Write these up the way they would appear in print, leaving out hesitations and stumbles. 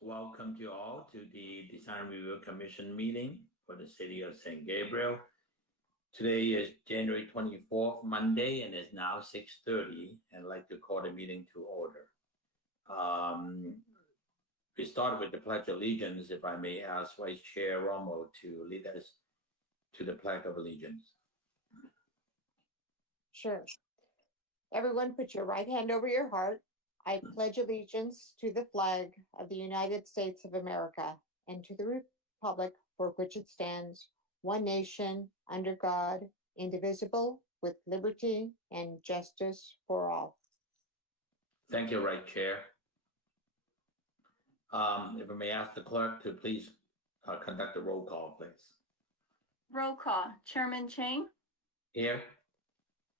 Welcome to all to the Design Review Commission meeting for the City of St. Gabriel. Today is January 24th, Monday, and it's now 6:30, and I'd like to call the meeting to order. We start with the Pledge of Allegiance. If I may ask Vice Chair Romo to lead us to the Pledge of Allegiance. Sure. Everyone put your right hand over your heart. I pledge allegiance to the flag of the United States of America and to the republic for which it stands, one nation, under God, indivisible, with liberty and justice for all. Thank you, Vice Chair. If I may ask the clerk to please conduct a roll call, please. Roll call. Chairman Chang, Here.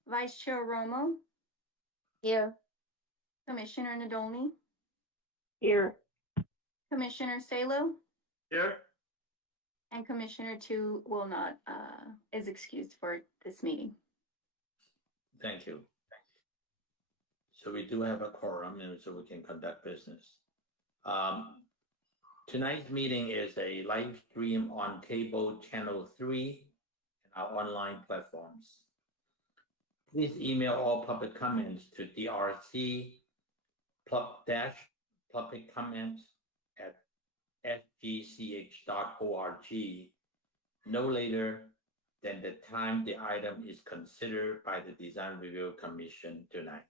Vice Chair Romo, Here. Commissioner Nadolny, Here. Commissioner Salo, Here. and Commissioner Tu will not, is excused for this meeting. Thank you. So we do have a quorum, and so we can conduct business. Tonight's meeting is a live stream on cable channel 3 and our online platforms. Please email all public comments to drc-public comments at sgch.org no later than the time the item is considered by the Design Review Commission tonight.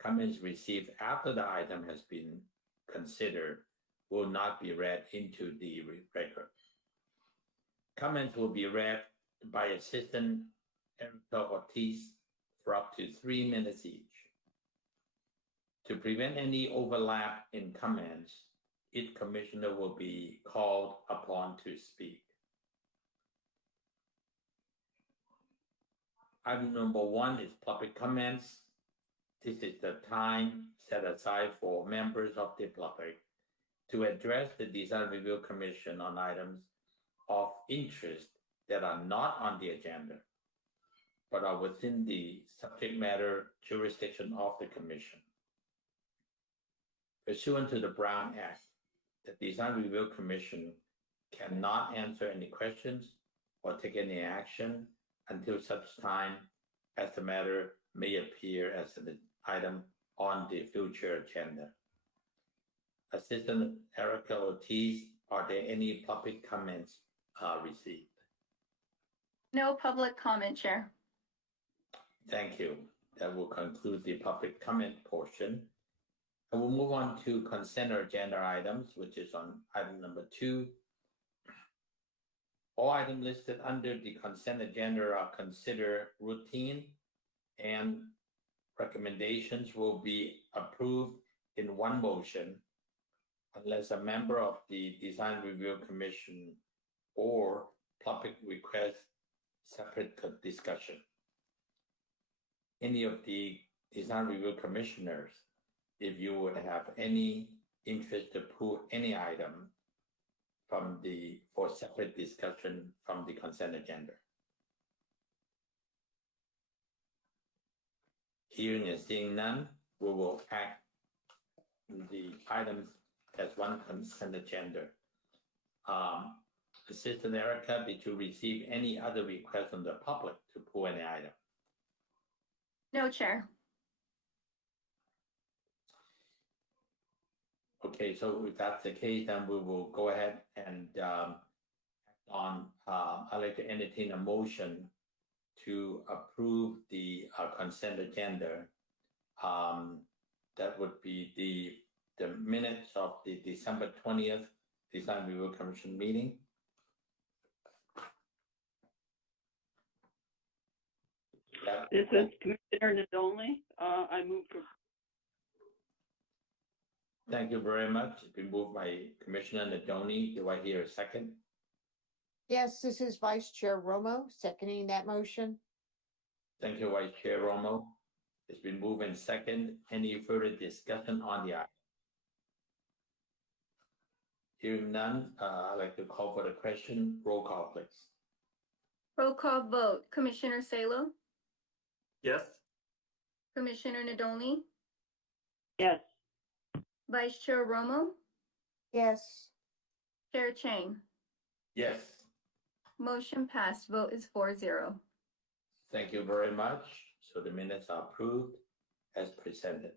Comments received after the item has been considered will not be read into the record. Comments will be read by Assistant Erica Ortiz for up to 3 minutes each. To prevent any overlap in comments, each commissioner will be called upon to speak. Item number 1 is public comments. This is the time set aside for members of the public to address the Design Review Commission on items of interest that are not on the agenda, but are within the subject matter jurisdiction of the Commission. Pursuant to the Brown Act, the Design Review Commission cannot answer any questions or take any action until such time as the matter may appear as an item on the future agenda. Assistant Erica Ortiz, are there any public comments received? No public comment, Chair. Thank you. That will conclude the public comment portion. And we'll move on to consent agenda items, which is on item number 2. All items listed under the consent agenda are considered routine, and recommendations will be approved in one motion unless a member of the Design Review Commission or public requests separate discussion. Any of the Design Review Commissioners, if you would have any interest to pull any item from for separate discussion from the consent agenda. Hearing and seeing none, we will act the items as one consent agenda. Assistant Erica, did you receive any other requests from the public to pull any item? No, Chair. Okay, so if that's the case, then we will go ahead and act on, I'd like to entertain a motion to approve the consent agenda. That would be the minutes of the December 20th Design Review Commission meeting. This is Commissioner Nadolny. I move for. Thank you very much. It's been moved by Commissioner Nadolny. Do I hear a second? Yes, this is Vice Chair Romo, seconding that motion. Thank you, Vice Chair Romo. It's been moved and second. Any further discussion on the item? Hearing none, I'd like to call for the question. Roll call, please. Roll call vote. Commissioner Salo, Yes. Commissioner Nadolny, Yes. Vice Chair Romo, Yes. Chair Chang. Yes, Motion passed. Vote is 4-0. thank you very much. So the minutes are approved as presented.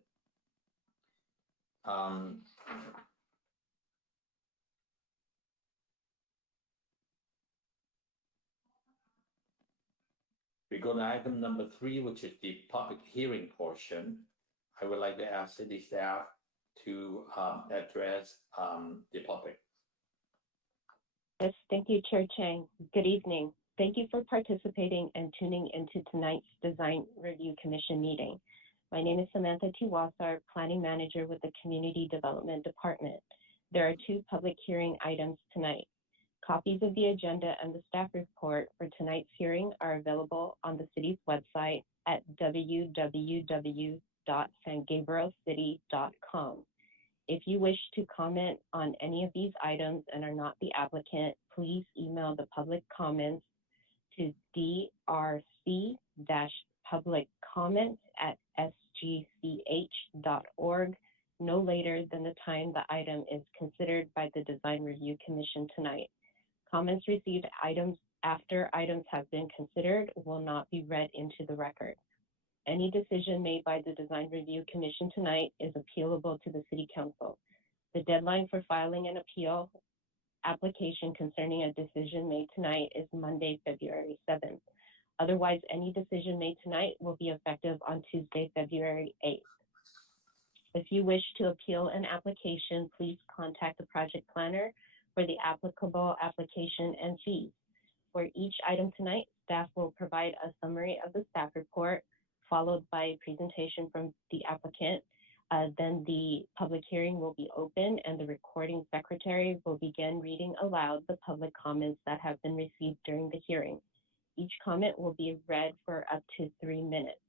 We go to item number 3, which is the public hearing portion. I would like to ask city staff to address the public. Yes, thank you, Chair Chang. Good evening. Thank you for participating and tuning into tonight's Design Review Commission meeting. My name is Samantha T. Wassar, Planning Manager with the Community Development Department. There are 2 public hearing items tonight. Copies of the agenda and the staff report for tonight's hearing are available on the city's website at www.sangabrielcity.com. If you wish to comment on any of these items and are not the applicant, please email the public comments to drc-publiccomments@sgch.org no later than the time the item is considered by the Design Review Commission tonight. Comments received after items have been considered will not be read into the record. Any decision made by the Design Review Commission tonight is appealable to the City Council. The deadline for filing an appeal application concerning a decision made tonight is Monday, February 7th. Otherwise, any decision made tonight will be effective on Tuesday, February 8th. If you wish to appeal an application, please contact the project planner for the applicable application and fees. For each item tonight, staff will provide a summary of the staff report, followed by a presentation from the applicant. Then the public hearing will be open and the recording secretary will begin reading aloud the public comments that have been received during the hearing. Each comment will be read for up to 3 minutes.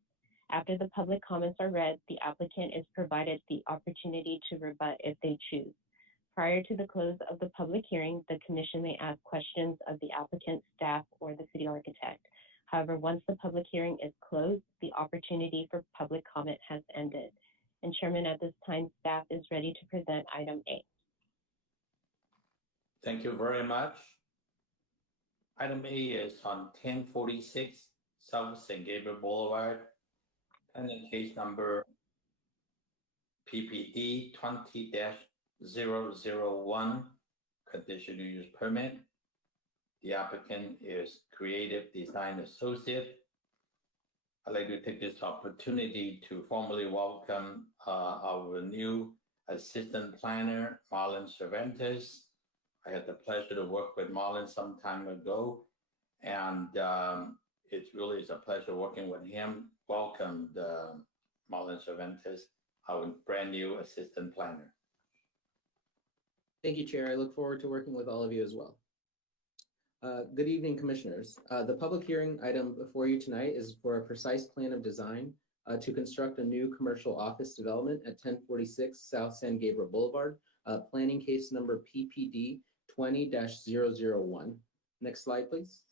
After the public comments are read, the applicant is provided the opportunity to rebut if they choose. Prior to the close of the public hearing, the commission may ask questions of the applicant, staff, or the city architect. However, once the public hearing is closed, the opportunity for public comment has ended. And Chairman, at this time, staff is ready to present item A. Thank you very much. Item A is on 1046 South St. Gabriel Boulevard, pending case number PPD 20-001, conditional use permit. The applicant is Creative Design Associate. I'd like to take this opportunity to formally welcome our new assistant planner, Marlon Cervantes. I had the pleasure to work with Marlon some time ago, and it really is a pleasure working with him. Welcome, Marlon Cervantes, our brand new assistant planner. Thank you, Chair. I look forward to working with all of you as well. Good evening, Commissioners. The public hearing item before you tonight is for a precise plan of design to construct a new commercial office development at 1046 South San Gabriel Boulevard, planning case number PPD 20-001. Next slide, please.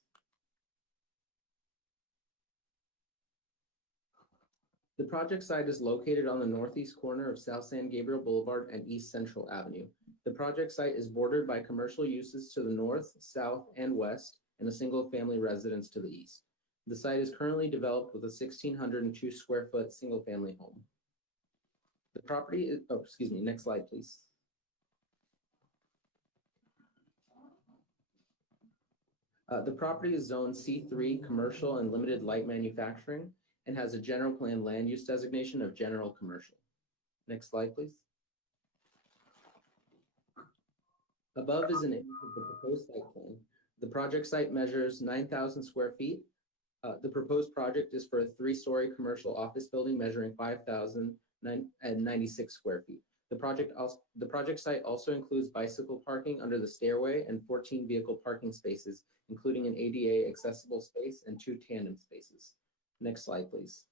The project site is located on the northeast corner of South San Gabriel Boulevard and East Central Avenue. The project site is bordered by commercial uses to the north, south, and west, and a single-family residence to the east. The site is currently developed with a 1,602 square foot single-family home. The property is, next slide, please. The property is zoned C3 commercial and limited light manufacturing and has a general plan land use designation of general commercial. Next slide, please. Above is an image of the proposed site plan. The project site measures 9,000 square feet. The proposed project is for a 3-story commercial office building measuring 5,096 square feet. The project site also includes bicycle parking under the stairway and 14 vehicle parking spaces, including an ADA accessible space and 2 tandem spaces. Next slide, please.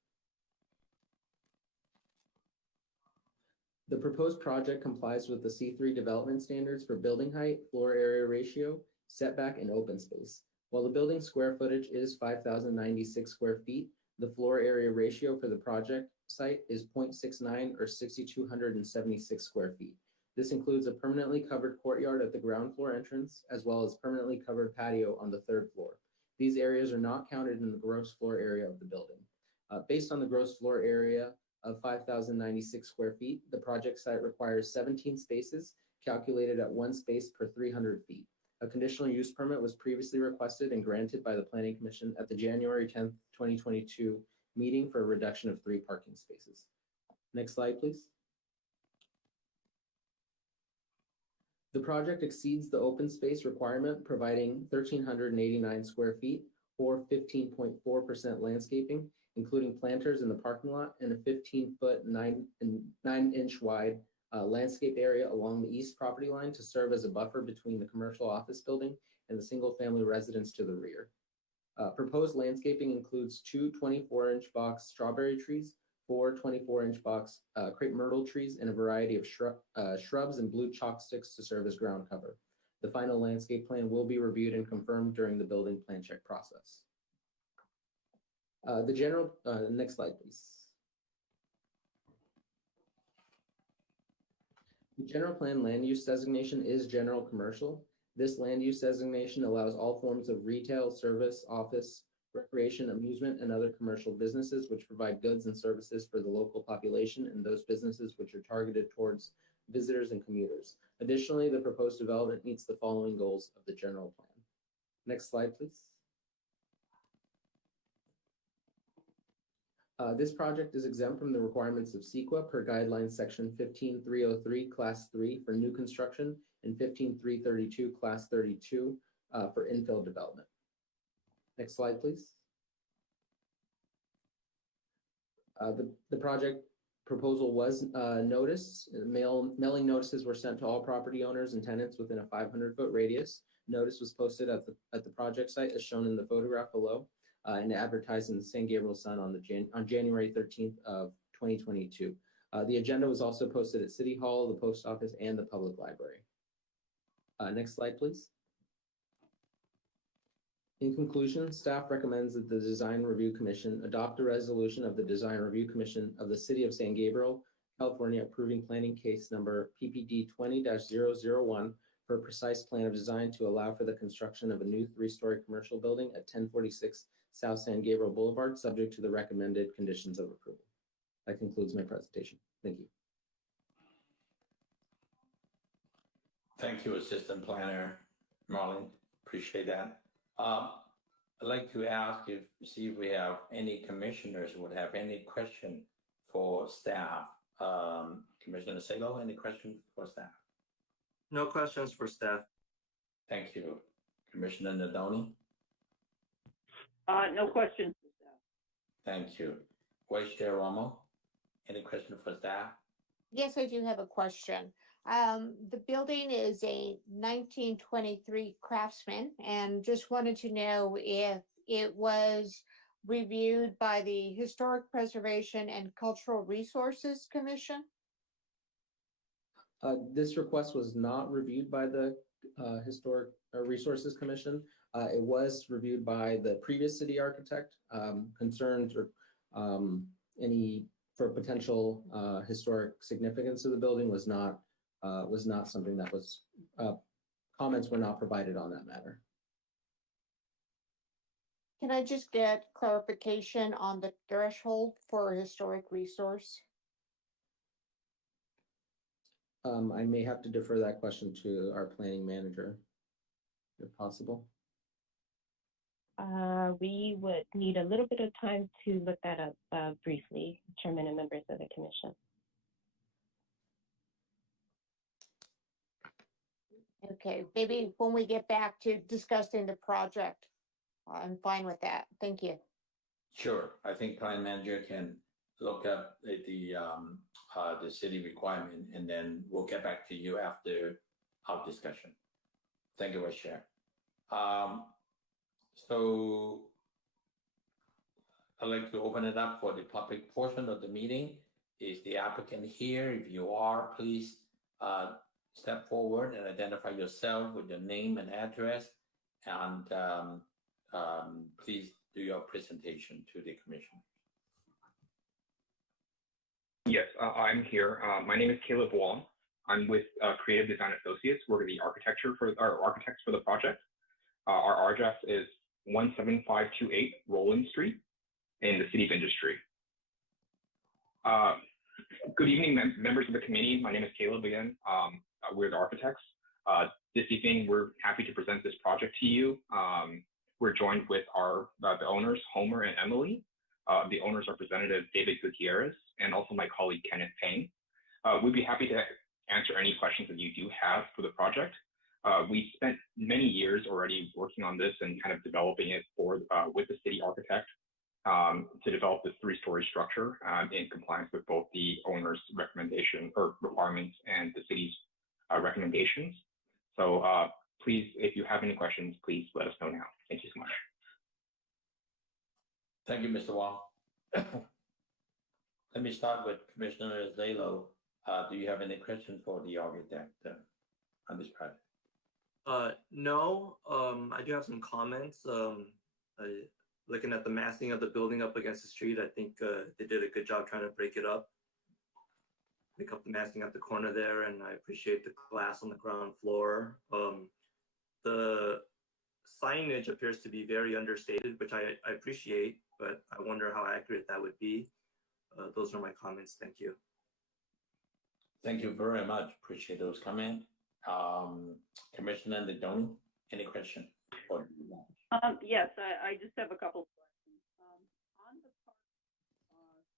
The proposed project complies with the C3 development standards for building height, floor area ratio, setback, and open space. While the building square footage is 5,096 square feet, the floor area ratio for the project site is 0.69 or 6,276 square feet. This includes a permanently covered courtyard at the ground floor entrance, as well as permanently covered patio on the 3rd floor. These areas are not counted in the gross floor area of the building. Based on the gross floor area of 5,096 square feet, the project site requires 17 spaces, calculated at 1 space per 300 feet. A conditional use permit was previously requested and granted by the Planning Commission at the January 10th, 2022 meeting for a reduction of 3 parking spaces. Next slide, please. The project exceeds the open space requirement, providing 1,389 square feet or 15.4% landscaping, including planters in the parking lot and a 15-foot, 9-inch wide landscape area along the east property line to serve as a buffer between the commercial office building and the single-family residence to the rear. Proposed landscaping includes 2 24-inch box strawberry trees, 4 24-inch box crepe myrtle trees, and a variety of shrubs and blue chalk sticks to serve as ground cover. The final landscape plan will be reviewed and confirmed during the building plan check process. Next slide, please. The general plan land use designation is general commercial. This land use designation allows all forms of retail, service, office, recreation, amusement, and other commercial businesses which provide goods and services for the local population and those businesses which are targeted towards visitors and commuters. Additionally, the proposed development meets the following goals of the general plan. Next slide, please. This project is exempt from the requirements of Sequa per guideline section 15303 class 3 for new construction and 15332 class 32 for infill development. Next slide, please. The project proposal was noticed. Mailing notices were sent to all property owners and tenants within a 500-foot radius. Notice was posted at the project site as shown in the photograph below and advertised in the San Gabriel Sun on January 13th of 2022. The agenda was also posted at City Hall, the post office, and the public library. Next slide, please. In conclusion, staff recommends that the Design Review Commission adopt a resolution of the Design Review Commission of the City of San Gabriel, California, approving planning case number PPD 20-001 for a precise plan of design to allow for the construction of a new 3-story commercial building at 1046 South San Gabriel Boulevard, subject to the recommended conditions of approval. That concludes my presentation. Thank you. Thank you, Assistant Planner Marlin. Appreciate that. I'd like to see if we have any commissioners who would have any question for staff. Commissioner Sego, any questions for staff? No questions for staff. Thank you. Commissioner Nadoni? No questions. Thank you. Vice Chair Romo, any question for staff? Yes, I do have a question. The building is a 1923 Craftsman, and just wanted to know if it was reviewed by the Historic Preservation and Cultural Resources Commission. This request was not reviewed by the Historic Resources Commission. It was reviewed by the previous city architect. Concerns or any for potential historic significance of the building was not something that was, comments were not provided on that matter. Can I just get clarification on the threshold for a historic resource? I may have to defer that question to our planning manager, if possible. We would need a little bit of time to look that up briefly, Chairman and members of the commission. Okay, maybe when we get back to discussing the project, I'm fine with that. Thank you. Sure. I think Planning Manager can look up the city requirement, and then we'll get back to you after our discussion. Thank you, Vice Chair. So I'd like to open it up for the public portion of the meeting. Is the applicant here? If you are, please step forward and identify yourself with your name and address, and please do your presentation to the commission. Yes, I'm here. My name is Caleb Wong. I'm with Creative Design Associates. We're the architects for the project. Our address is 17528 Roland Street in the City of Industry. Good evening, members of the committee. My name is Caleb again. We're the architects. This evening, we're happy to present this project to you. We're joined with the owners, Homer and Emily, the owner's representative, David Gutierrez, and also my colleague, Kenneth Payne. We'd be happy to answer any questions that you do have for the project. We spent many years already working on this and kind of developing it with the city architect to develop this 3-story structure in compliance with both the owner's recommendation or requirements and the city's recommendations. So please, if you have any questions, please let us know now. Thank you so much. Thank you, Mr. Wong. Let me start with Commissioner Zalo. Do you have any questions for the architect on this project? No, I do have some comments. Looking at the massing of the building up against the street, I think they did a good job trying to break it up. Pick up the massing at the corner there, and I appreciate the glass on the ground floor. The signage appears to be very understated, which I appreciate, but I wonder how accurate that would be. Those are my comments. Thank you. Thank you very much. Appreciate those comments. Commissioner Ndoni, any question? Yes, I just have a couple of questions. On the part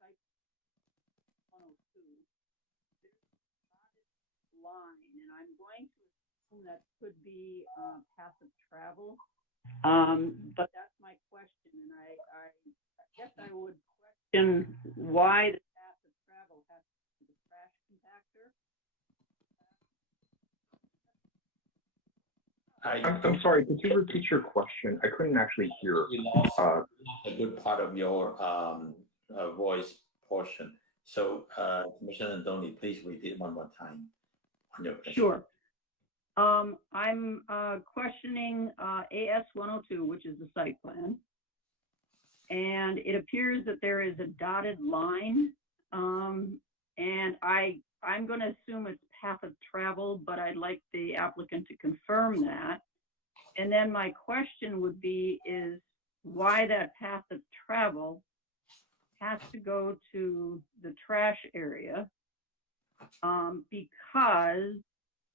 site 102, there's a dotted line, and I'm going to assume that could be passive travel. But that's my question, and I guess I would question why the passive travel has to be the trash compactor. I'm sorry, could you repeat your question? I couldn't actually hear. We lost a good part of your voice portion. So, Commissioner Ndoni, please repeat one more time on your question. Sure. I'm questioning AS 102, which is the site plan. And it appears that there is a dotted line. And I'm going to assume it's path of travel, but I'd like the applicant to confirm that. And then my question would be is why that path of travel has to go to the trash area, because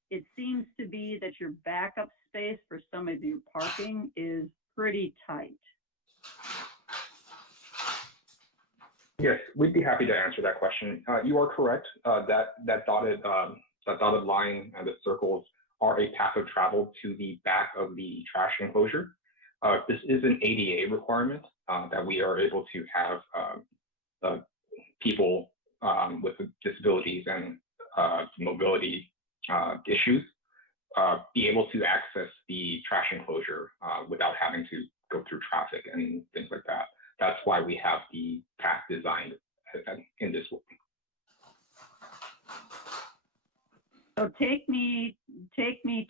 it seems to be that your backup space for some of your parking is pretty tight. Yes, we'd be happy to answer that question. You are correct. That dotted line and the circles are a path of travel to the back of the trash enclosure. This is an ADA requirement that we are able to have people with disabilities and mobility issues be able to access the trash enclosure without having to go through traffic and things like that. That's why we have the path designed in this way. So take me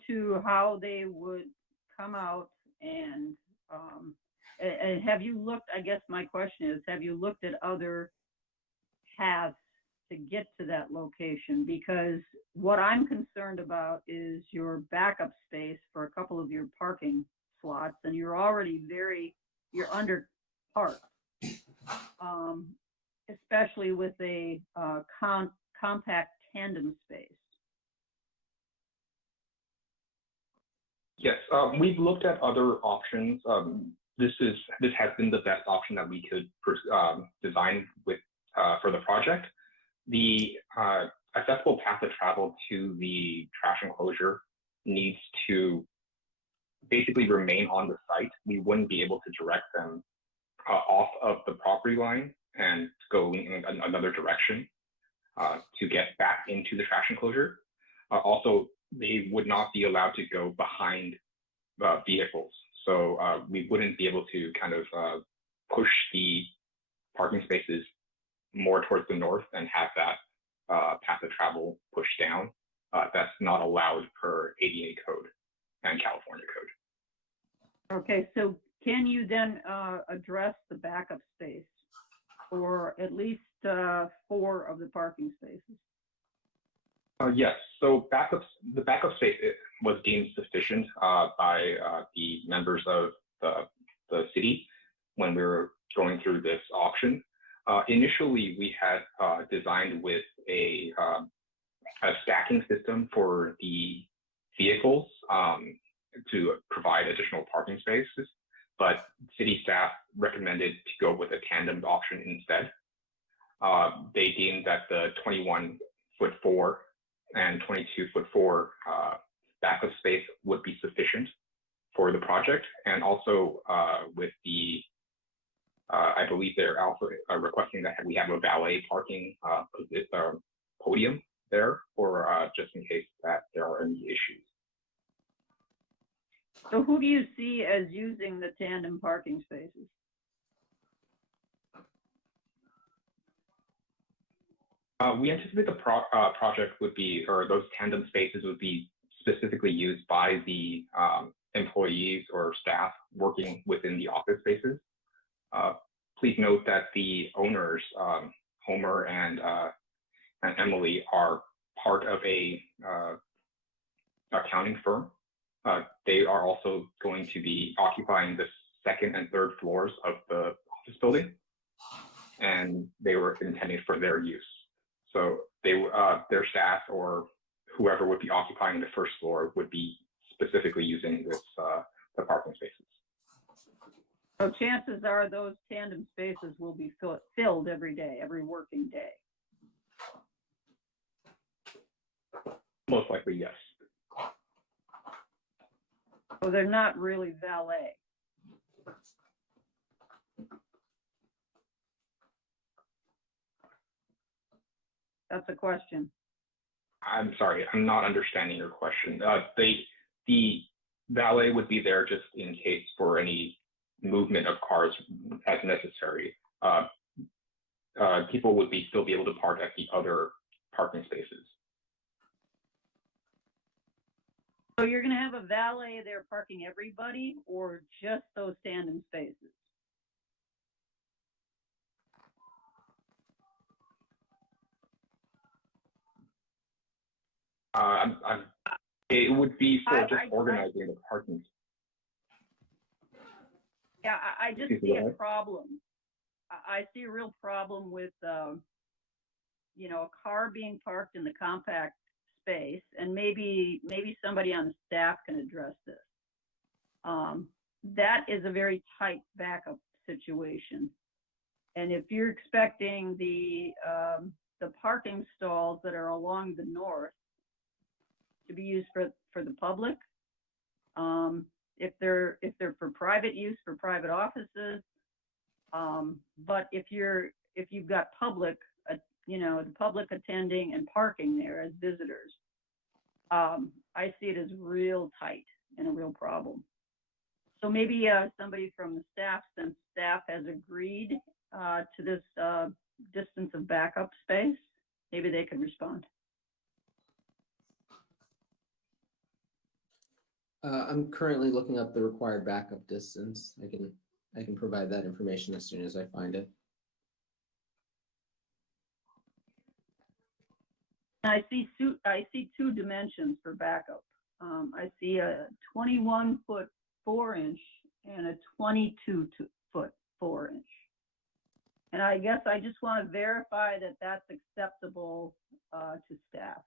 to how they would come out and have you looked, I guess my question is, have you looked at other paths to get to that location? Because what I'm concerned about is your backup space for a couple of your parking slots, and you're already you're under parked, especially with a compact tandem space. Yes, we've looked at other options. This has been the best option that we could design with for the project. The accessible path of travel to the trash enclosure needs to basically remain on the site. We wouldn't be able to direct them off of the property line and go in another direction to get back into the trash enclosure. Also, they would not be allowed to go behind vehicles. So we wouldn't be able to kind of push the parking spaces more towards the north and have that path of travel pushed down. That's not allowed per ADA code and California code. Okay, so can you then address the backup space for at least 4 of the parking spaces? Yes, so the backup space was deemed sufficient by the members of the city when we were going through this option. Initially, we had designed with a stacking system for the vehicles to provide additional parking spaces, but city staff recommended to go with a tandem option instead. They deemed that the 21'4" and 22'4" backup space would be sufficient for the project, and also with the I believe they're also requesting that we have a valet parking podium there, or just in case that there are any issues. So who do you see as using the tandem parking spaces? We anticipate the project would be, or those tandem spaces would be specifically used by the employees or staff working within the office spaces. Please note that the owners, Homer and Emily, are part of a accounting firm. They are also going to be occupying the second and third floors of the office building, and they were intended for their use. So their staff or whoever would be occupying the first floor would be specifically using this the parking spaces. So chances are those tandem spaces will be filled every day, every working day. Most likely, yes. So they're not really valet. That's a question. I'm sorry, I'm not understanding your question. The valet would be there just in case for any movement of cars as necessary. People would still be able to park at the other parking spaces. So you're going to have a valet there parking everybody, or just those tandem spaces? It would be for just I organizing the parking. Yeah, I just see a problem. I see a real problem with, you know, a car being parked in the compact space, and maybe somebody on the staff can address this. That is a very tight backup situation. And if you're expecting the parking stalls that are along the north to be used for the public, if they're for private use for private offices, but if you've got public, you know, the public attending and parking there as visitors, I see it as real tight and a real problem. So maybe somebody from the staff, since staff has agreed to this distance of backup space, maybe they could respond. I'm currently looking up the required backup distance. I can provide that information as soon as I find it. I see two dimensions for backup. I see a 21'4" and a 22'4". And I guess I just want to verify that that's acceptable to staff.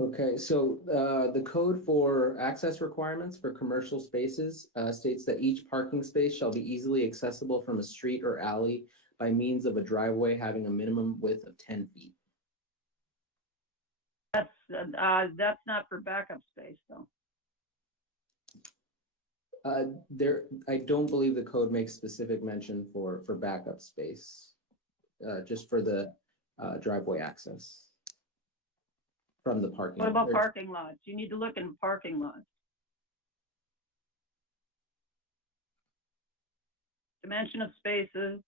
Okay, so the code for access requirements for commercial spaces states that each parking space shall be easily accessible from a street or alley by means of a driveway having a minimum width of 10 feet. That's not for backup space, though. I don't believe the code makes specific mention for backup space, just for the driveway access from the parking. What about or- parking lots? You need to look in parking lots. Dimension of spaces.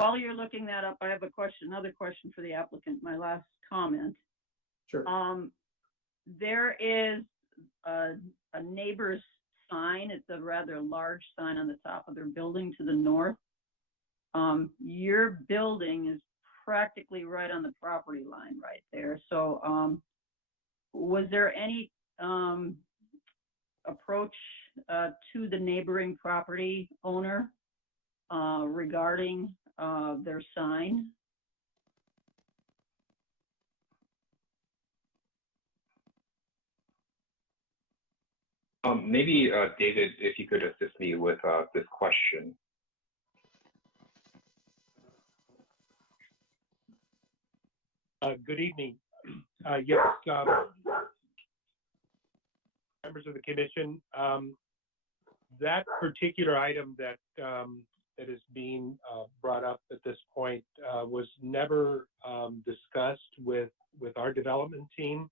While you're looking that up, I have another question for the applicant, my last comment. Sure. There is a neighbor's sign. It's a rather large sign on the top of their building to the north. Your building is practically right on the property line right there. So was there any approach to the neighboring property owner regarding their sign? Maybe David, if you could assist me with this question. Good evening. Yes, members of the commission. That particular item that that is being brought up at this point was never discussed with our development team.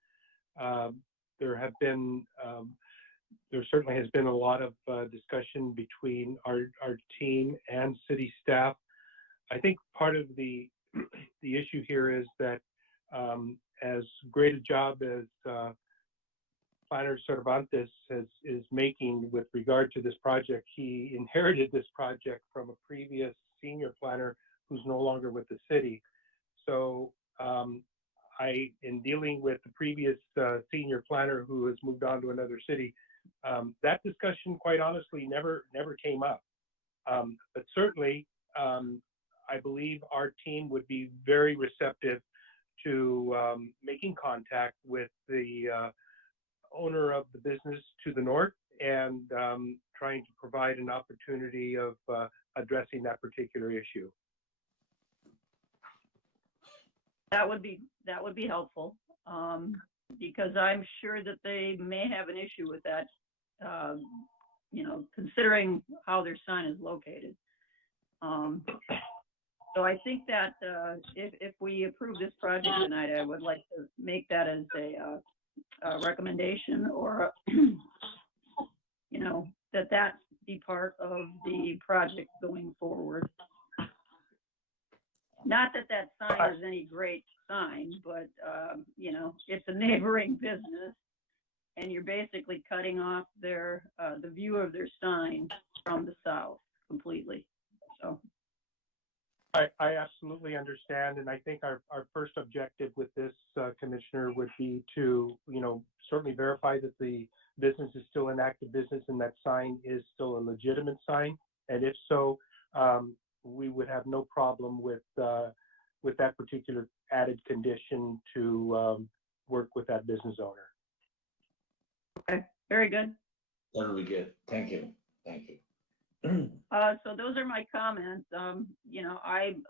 There certainly has been a lot of discussion between our team and city staff. I think part of the issue here is that as great a job as planner Cervantes is making with regard to this project, he inherited this project from a previous senior planner who's no longer with the city. So in dealing with the previous senior planner who has moved on to another city, that discussion, quite honestly, never came up. But certainly, I believe our team would be very receptive to making contact with the owner of the business to the north and trying to provide an opportunity of addressing that particular issue. That would be helpful, because I'm sure that they may have an issue with that, considering how their sign is located. So I think that if we approve this project tonight, I would like to make that as a recommendation, or that be part of the project going forward. Not that sign is any great sign, but it's a neighboring business, and you're basically cutting off the view of their sign from the south completely. So I absolutely understand, and I think our first objective with this commissioner would be to, certainly verify that the business is still an active business and that sign is still a legitimate sign. And if so, we would have no problem with that particular added condition to work with that business owner. okay, very good. That'll be good. Thank you. Thank you. So those are my comments.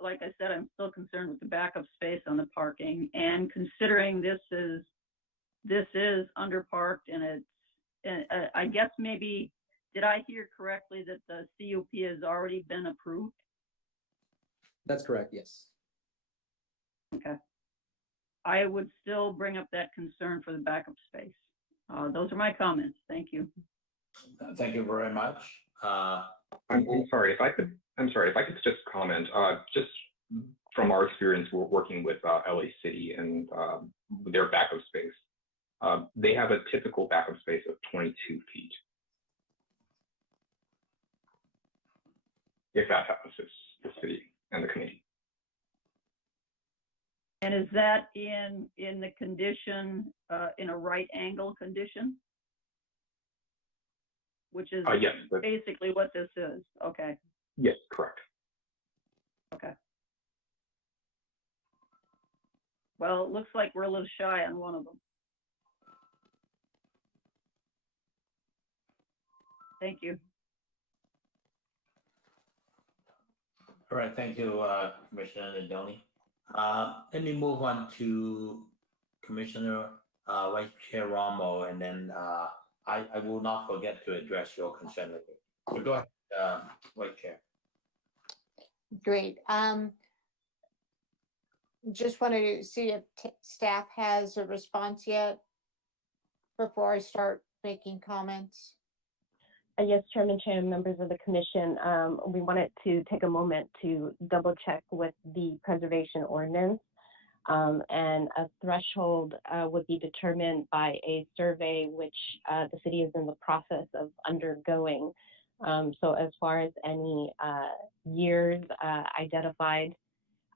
Like I said, I'm still concerned with the backup space on the parking, and considering this is underparked, and I guess maybe, did I hear correctly that the CUP has already been approved? That's correct, yes. Okay. I would still bring up that concern for the backup space. Those are my comments. Thank you. Thank you very much. I'm sorry if I could just comment. Just from our experience, we're working with LA City and their backup space. They have a typical backup space of 22 feet. if that helps the city and the committee. And is that in the condition, in a right angle condition? Which is Yes. basically what this is. Okay. Yes, correct. Okay. Well, it looks like we're a little shy on one of them. Thank you. All right, thank you, Commissioner Nadoni. Let me move on to Commissioner Vice Chair Romo, and then I will not forget to address your concern. So go ahead, Vice Chair. Great. Just wanted to see if staff has a response yet before I start making comments. Yes, Chairman Chair, members of the commission, we wanted to take a moment to double check with the preservation ordinance. And a threshold would be determined by a survey which the city is in the process of undergoing. So as far as any years identified,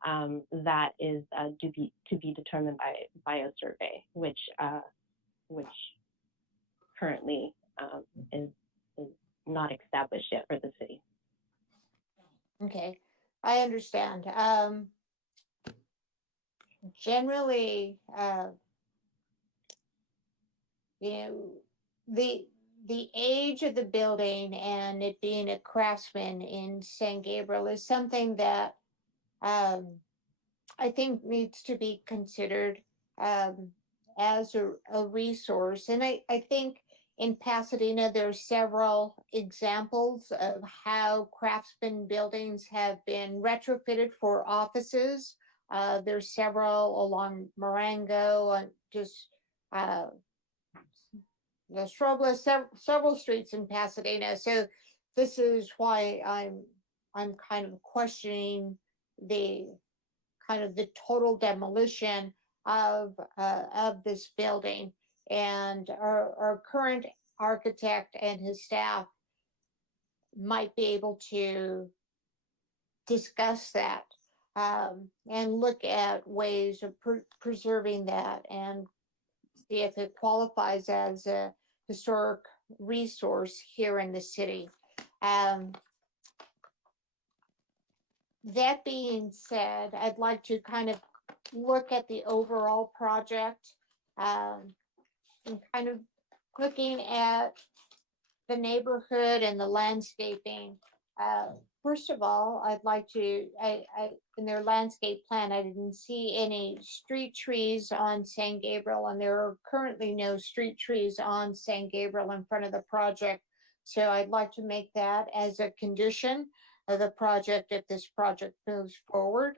that is to be determined by a survey, which currently is not established yet for the city. Okay, I understand. Generally, you know, the age of the building and it being a craftsman in San Gabriel is something that I think needs to be considered as a resource. And I think in Pasadena, there's several examples of how craftsman buildings have been retrofitted for offices. There's several along Marengo and just the Strobles, several streets in Pasadena. So this is why I'm kind of questioning the total demolition of this building. And our current architect and his staff might be able to discuss that and look at ways of preserving that and see if it qualifies as a historic resource here in the city. That being said, I'd like to kind of look at the overall project and kind of looking at the neighborhood and the landscaping. First of all, I'd like to, in their landscape plan, I didn't see any street trees on San Gabriel, and there are currently no street trees on San Gabriel in front of the project. So I'd like to make that as a condition of the project if this project moves forward.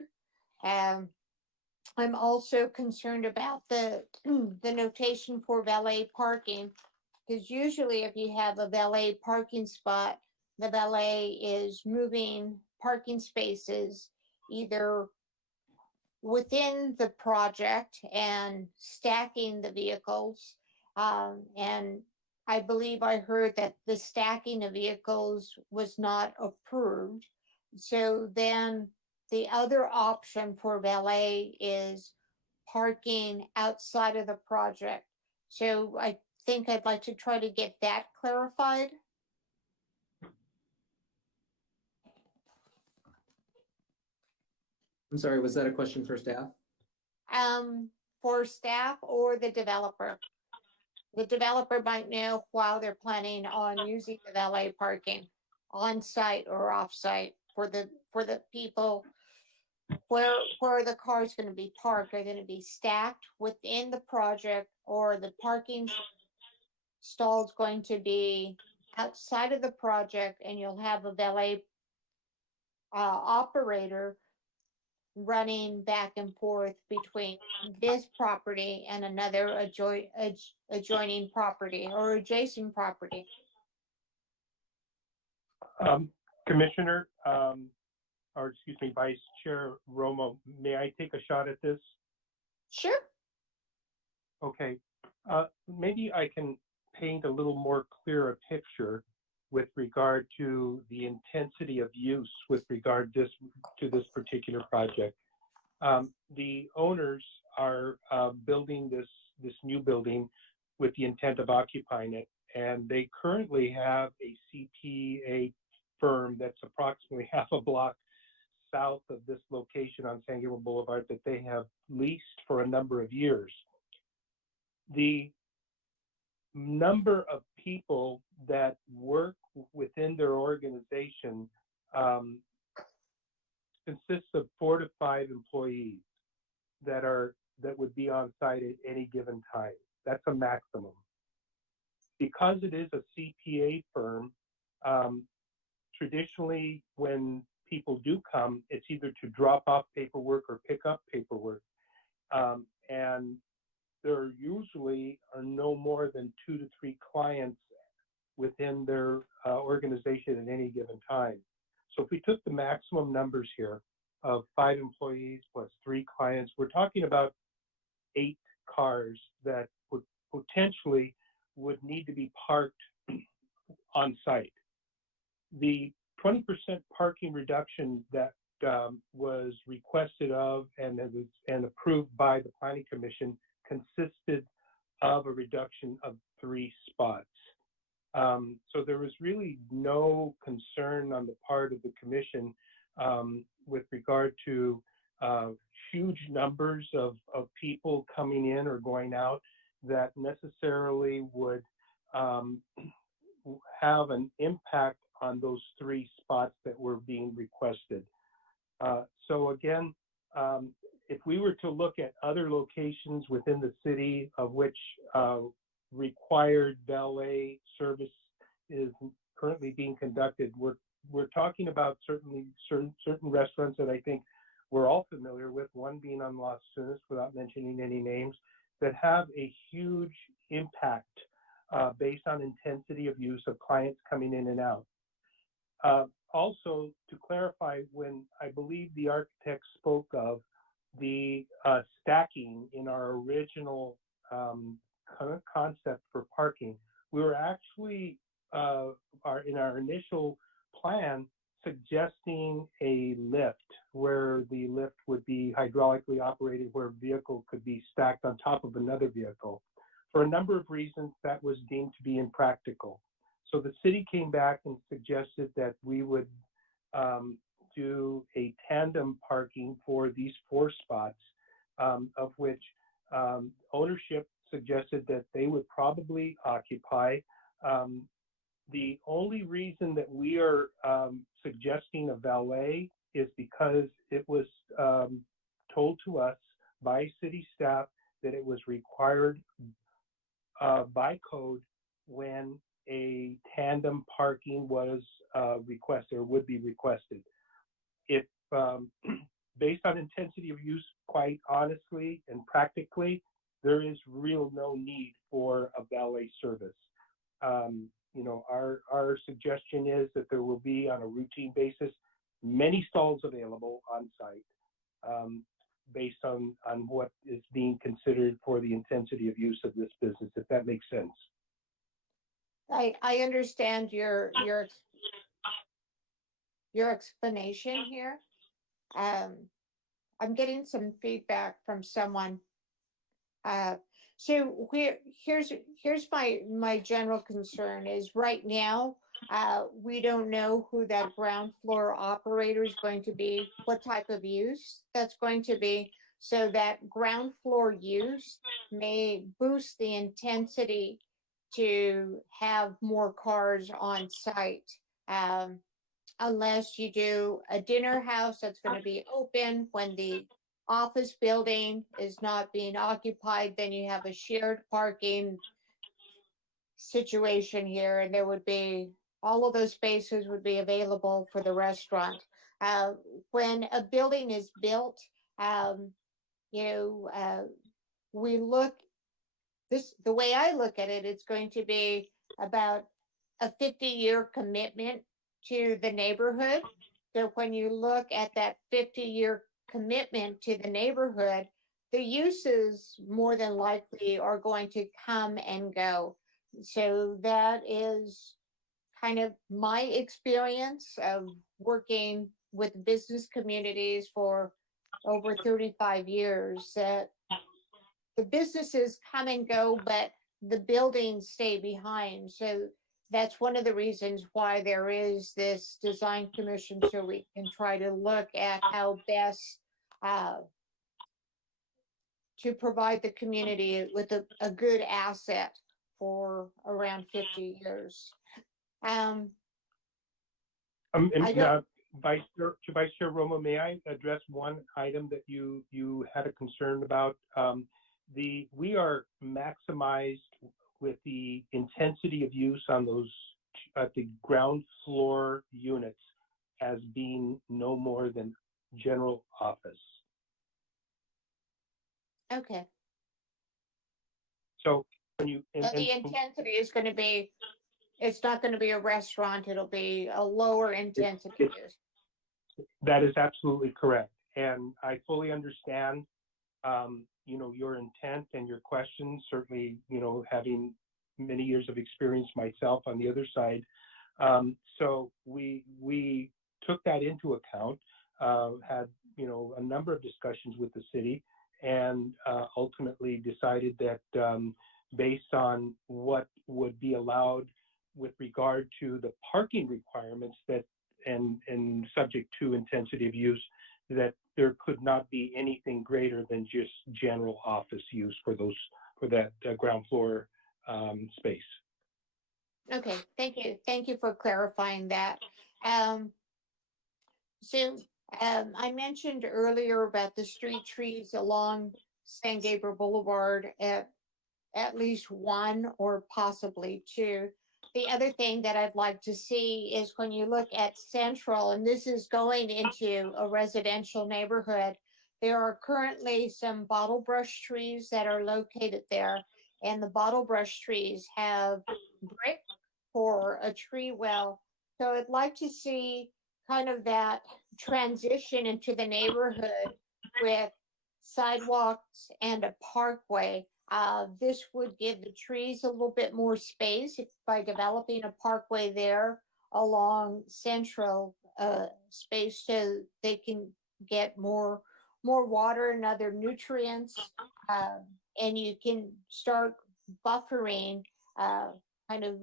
I'm also concerned about the notation for valet parking, because usually if you have a valet parking spot, the valet is moving parking spaces either within the project and stacking the vehicles. And I believe I heard that the stacking of vehicles was not approved. So then the other option for valet is parking outside of the project. So I think I'd like to try to get that clarified. I'm sorry, was that a question for staff? For staff or the developer. The developer might know while they're planning on using the valet parking on site or off site for the people where the car is going to be parked. Are going to be stacked within the project, or the parking stall is going to be outside of the project, and you'll have a valet operator running back and forth between this property and another adjoining property or adjacent property. Commissioner, or excuse me, Vice Chair Romo, may I take a shot at this? Sure. Okay. Maybe I can paint a little more clearer picture with regard to the intensity of use with regard to this particular project. The owners are building this new building with the intent of occupying it, and they currently have a CPA firm that's approximately half a block south of this location on San Gabriel Boulevard that they have leased for a number of years. The number of people that work within their organization consists of 4 to 5 employees that would be on site at any given time. That's a maximum. Because it is a CPA firm, traditionally when people do come, it's either to drop off paperwork or pick up paperwork. And there usually are no more than 2 to 3 clients within their organization at any given time. So if we took the maximum numbers here of 5 employees plus 3 clients, we're talking about 8 cars that would potentially would need to be parked on site. The 20% parking reduction that was requested of and approved by the Planning Commission consisted of a reduction of 3 spots. So there was really no concern on the part of the commission with regard to huge numbers of people coming in or going out that necessarily would have an impact on those 3 spots that were being requested. So again, if we were to look at other locations within the city of which required valet service is currently being conducted, we're talking about certain restaurants that I think we're all familiar with, one being on Las Tunas, without mentioning any names, that have a huge impact based on intensity of use of clients coming in and out. Also, to clarify, when I believe the architect spoke of the stacking in our original concept for parking, we were actually, in our initial plan, suggesting a lift where the lift would be hydraulically operated, where a vehicle could be stacked on top of another vehicle. For a number of reasons, that was deemed to be impractical. So the city came back and suggested that we would do a tandem parking for these 4 spots, of which ownership suggested that they would probably occupy. The only reason that we are suggesting a valet is because it was told to us by city staff that it was required by code when a tandem parking was requested or would be requested. If based on intensity of use, quite honestly and practically, there is real no need for a valet service. You know, our suggestion is that there will be, on a routine basis, many stalls available on site based on what is being considered for the intensity of use of this business, if that makes sense. I understand your explanation here. I'm getting some feedback from someone. So here's my general concern is right now, we don't know who that ground floor operator is going to be, what type of use that's going to be. So that ground floor use may boost the intensity to have more cars on site. Unless you do a dinner house that's going to be open when the office building is not being occupied, then you have a shared parking situation here, and there would be, all of those spaces would be available for the restaurant. When a building is built, we look, the way I look at it, it's going to be about a 50-year commitment to the neighborhood. So when you look at that 50-year commitment to the neighborhood, the uses more than likely are going to come and go. So that is kind of my experience of working with business communities for over 35 years, that the businesses come and go, but the buildings stay behind. So that's one of the reasons why there is this design commission, so we can try to look at how best to provide the community with a good asset for around 50 years. And I don't- Vice Chair Romo, may I address one item that you had a concern about? We are maximized with the intensity of use on those at the ground floor units as being no more than general office. Okay. So when you The intensity is going to be, it's not going to be a restaurant, it'll be a lower intensity use. that is absolutely correct, and I fully understand, your intent and your questions. Certainly, having many years of experience myself on the other side, so we took that into account. Had a number of discussions with the city, and ultimately decided that based on what would be allowed with regard to the parking requirements that and subject to intensity of use, that there could not be anything greater than just general office use for that ground floor space. Okay, thank you. Thank you for clarifying that. So I mentioned earlier about the street trees along San Gabriel Boulevard at least one or possibly two. The other thing that I'd like to see is when you look at Central, and this is going into a residential neighborhood, there are currently some bottle brush trees that are located there, and the bottle brush trees have brick for a tree well. So I'd like to see kind of that transition into the neighborhood with sidewalks and a parkway. This would give the trees a little bit more space by developing a parkway there along Central space, so they can get more water and other nutrients, and you can start buffering kind of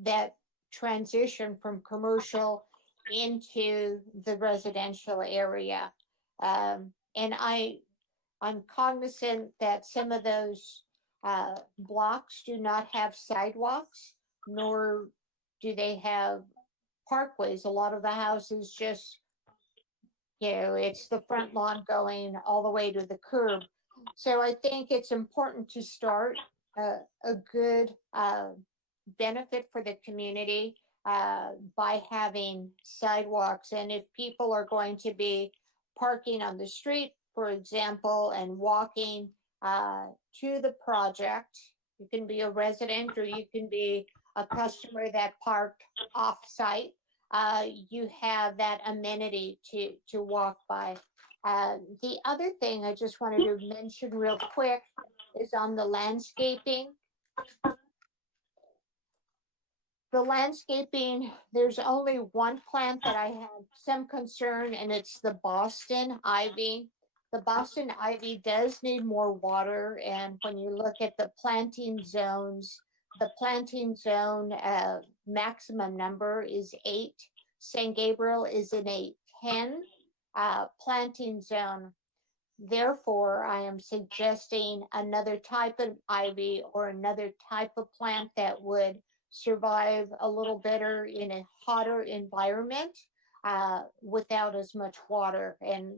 that transition from commercial into the residential area. And I'm cognizant that some of those blocks do not have sidewalks, nor do they have parkways. A lot of the houses just, it's the front lawn going all the way to the curb. So I think it's important to start a good benefit for the community by having sidewalks. And if people are going to be parking on the street, for example, and walking to the project, you can be a resident or you can be a customer that parked off-site. You have that amenity to walk by. The other thing I just wanted to mention real quick is on the landscaping. The landscaping, there's only one plant that I have some concern, and it's the Boston ivy. The Boston ivy does need more water, and when you look at the planting zones, the planting zone maximum number is 8. San Gabriel is an 810 planting zone. Therefore, I am suggesting another type of ivy or another type of plant that would survive a little better in a hotter environment without as much water. And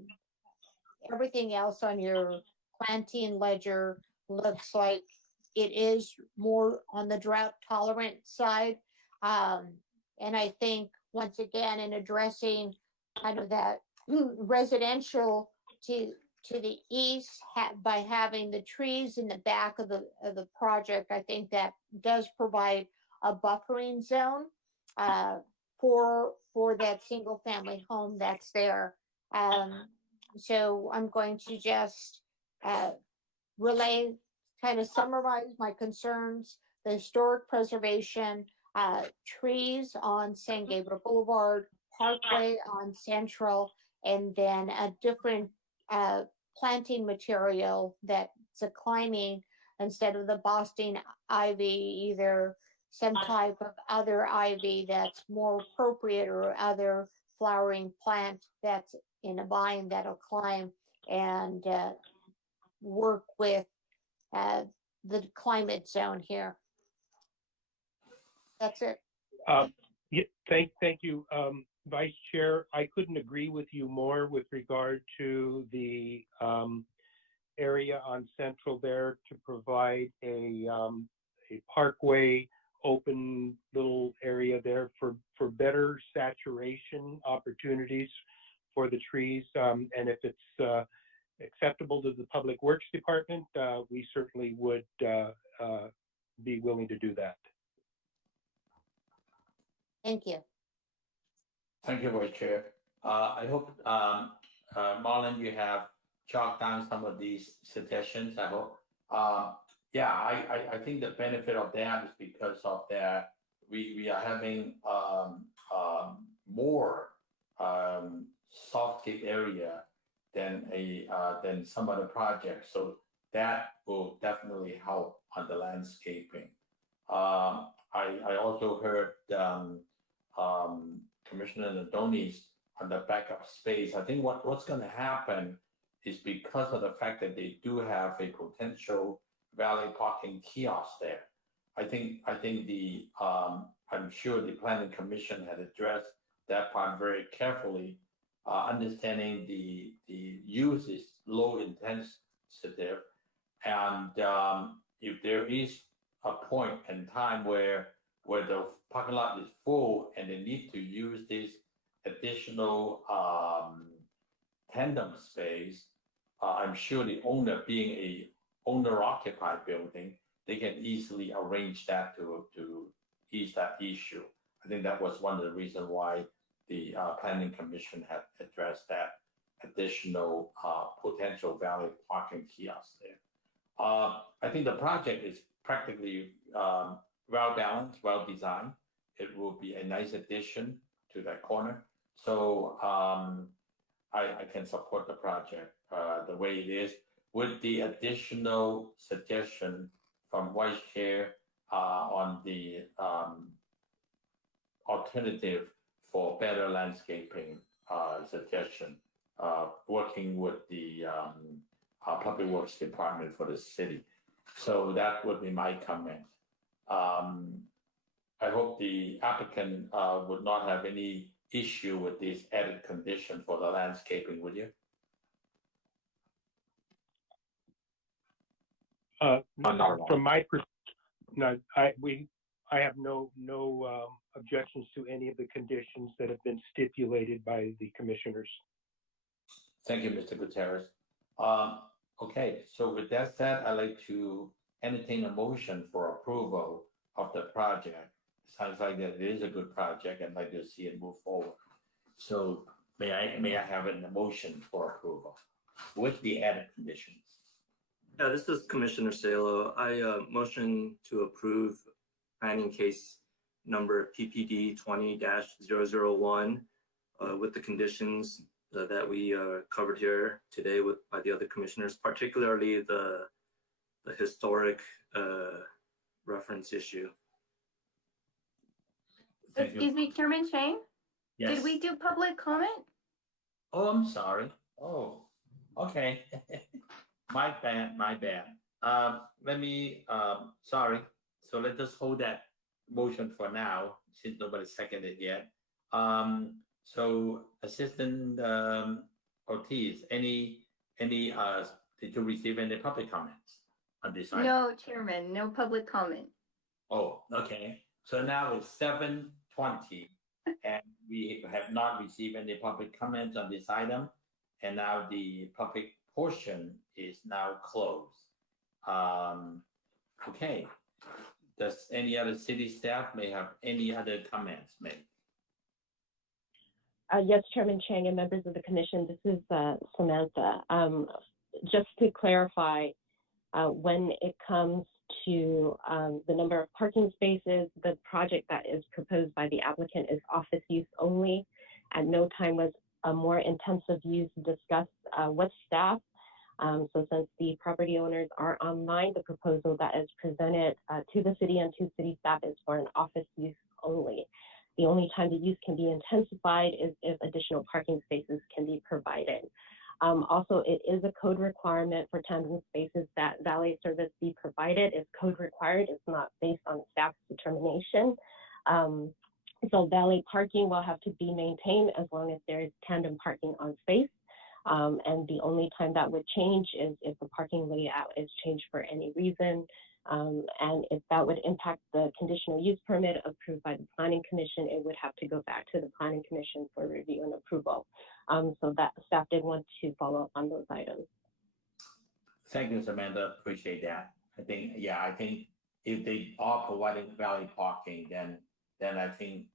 everything else on your planting ledger looks like it is more on the drought tolerant side. And I think once again, in addressing kind of that residential to the east, by having the trees in the back of the project, I think that does provide a buffering zone for that single family home that's there. So I'm going to just relay, kind of summarize my concerns: the historic preservation, trees on San Gabriel Boulevard, Parkway on Central, and then a different planting material that's a climbing instead of the Boston ivy, either some type of other ivy that's more appropriate or other flowering plant that's in a vine that'll climb and work with the climate zone here. That's it. Yeah, thank you, Vice Chair. I couldn't agree with you more with regard to the area on Central there to provide a parkway, open little area there for better saturation opportunities for the trees. And if it's acceptable to the Public Works Department, we certainly would be willing to do that. Thank you. Thank you, Vice Chair. I hope, Marlon, you have chalked down some of these suggestions, I hope. Yeah, I think the benefit of that is because of that we are having more softscape area than some other projects. So that will definitely help on the landscaping. I also heard Commissioner Nadoni's on the backup space. I think what's going to happen is because of the fact that they do have a potential valet parking kiosk there. I think I'm sure the Planning Commission had addressed that part very carefully, understanding the use is low intensity, and if there is a point in time where the parking lot is full and they need to use this additional tandem space, I'm sure the owner, being a owner-occupied building, they can easily arrange that to ease that issue. I think that was one of the reasons why the Planning Commission had addressed that additional potential valet parking kiosk there. I think the project is practically well balanced, well designed. It will be a nice addition to that corner. So I can support the project the way it is, with the additional suggestion from Vice Chair on the alternative for better landscaping suggestion, working with the Public Works Department for the city. So that would be my comment. I hope the applicant would not have any issue with this added condition for the landscaping, would you? From my perspective, I have no objections to any of the conditions that have been stipulated by the commissioners. Thank you, Mr. Gutierrez. Okay, so with that said, I'd like to entertain a motion for approval of the project. Sounds like that it is a good project and I'd like to see it move forward. So may I have a motion for approval with the added conditions? Yeah, this is Commissioner Salo. I motion to approve planning case number PPD 20-001 with the conditions that we covered here today by the other commissioners, particularly the historic reference issue. Excuse me, Chairman Chang? Yes. Did we do public comment? Oh, I'm sorry. Oh, okay. My bad. Sorry. So let us hold that motion for now, since nobody seconded yet. So Assistant Ortiz, did you receive any public comments on this item? No, Chairman, no public comment. Oh, okay. So now it's 7:20 and we have not received any public comments on this item. And now the public portion is now closed. Okay. Does any other city staff may have any other comments made? Yes, Chairman Chang and members of the commission, this is Samantha. Just to clarify, When it comes to the number of parking spaces, the project that is proposed by the applicant is office use only. At no time was a more intensive use discussed with staff. So since the property owners are online, the proposal that is presented to the city and to city staff is for an office use only. The only time the use can be intensified is if additional parking spaces can be provided. Also, it is a code requirement for tandem spaces that valet service be provided. It's code required. It's not based on staff's determination. So valet parking will have to be maintained as long as there is tandem parking on space. And the only time that would change is if the parking layout is changed for any reason. And if that would impact the conditional use permit approved by the Planning Commission, it would have to go back to the Planning Commission for review and approval. So that staff did want to follow up on those items. Thank you, Samantha. Appreciate that. I think if they are providing valet parking, then I think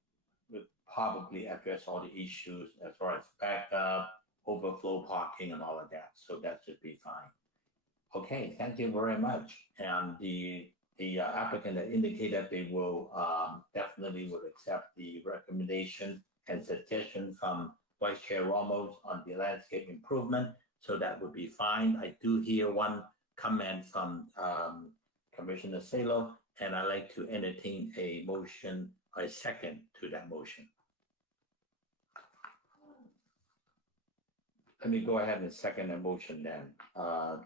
we'll probably address all the issues as far as backup, overflow parking, and all of that. So that should be fine. Okay, thank you very much. And the applicant that indicated they will definitely would accept the recommendation and suggestion from Vice Chair Ramos on the landscape improvement. So that would be fine. I do hear one comment from Commissioner Salo, and I'd like to entertain a motion, a second to that motion. Let me go ahead and second the motion then.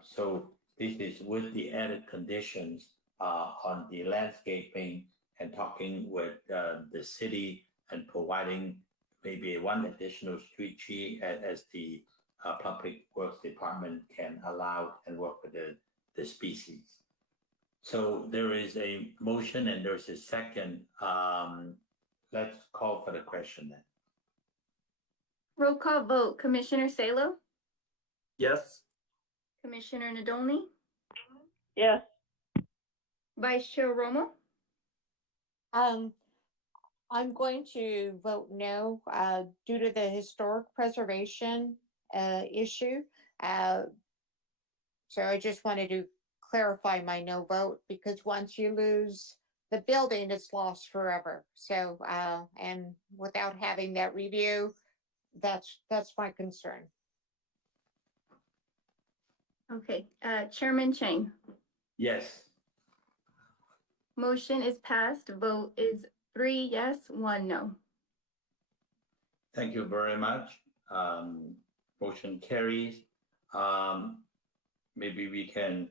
So this is with the added conditions on the landscaping and talking with the city and providing maybe one additional street tree as the Public Works Department can allow and work with the species. So there is a motion and there's a second. Let's call for the question then. Roll call vote. Commissioner Salo, Yes. Commissioner Nadolny, Yes. Vice Chair Romo, I'm going to vote no due to the historic preservation issue. So I just wanted to clarify my no vote because once you lose the building, it's lost forever. So and without having that review, that's my concern. okay. Chairman Chang, Yes. motion is passed. Vote is 3 yes, 1 no. Thank you very much. Motion carries. Maybe we can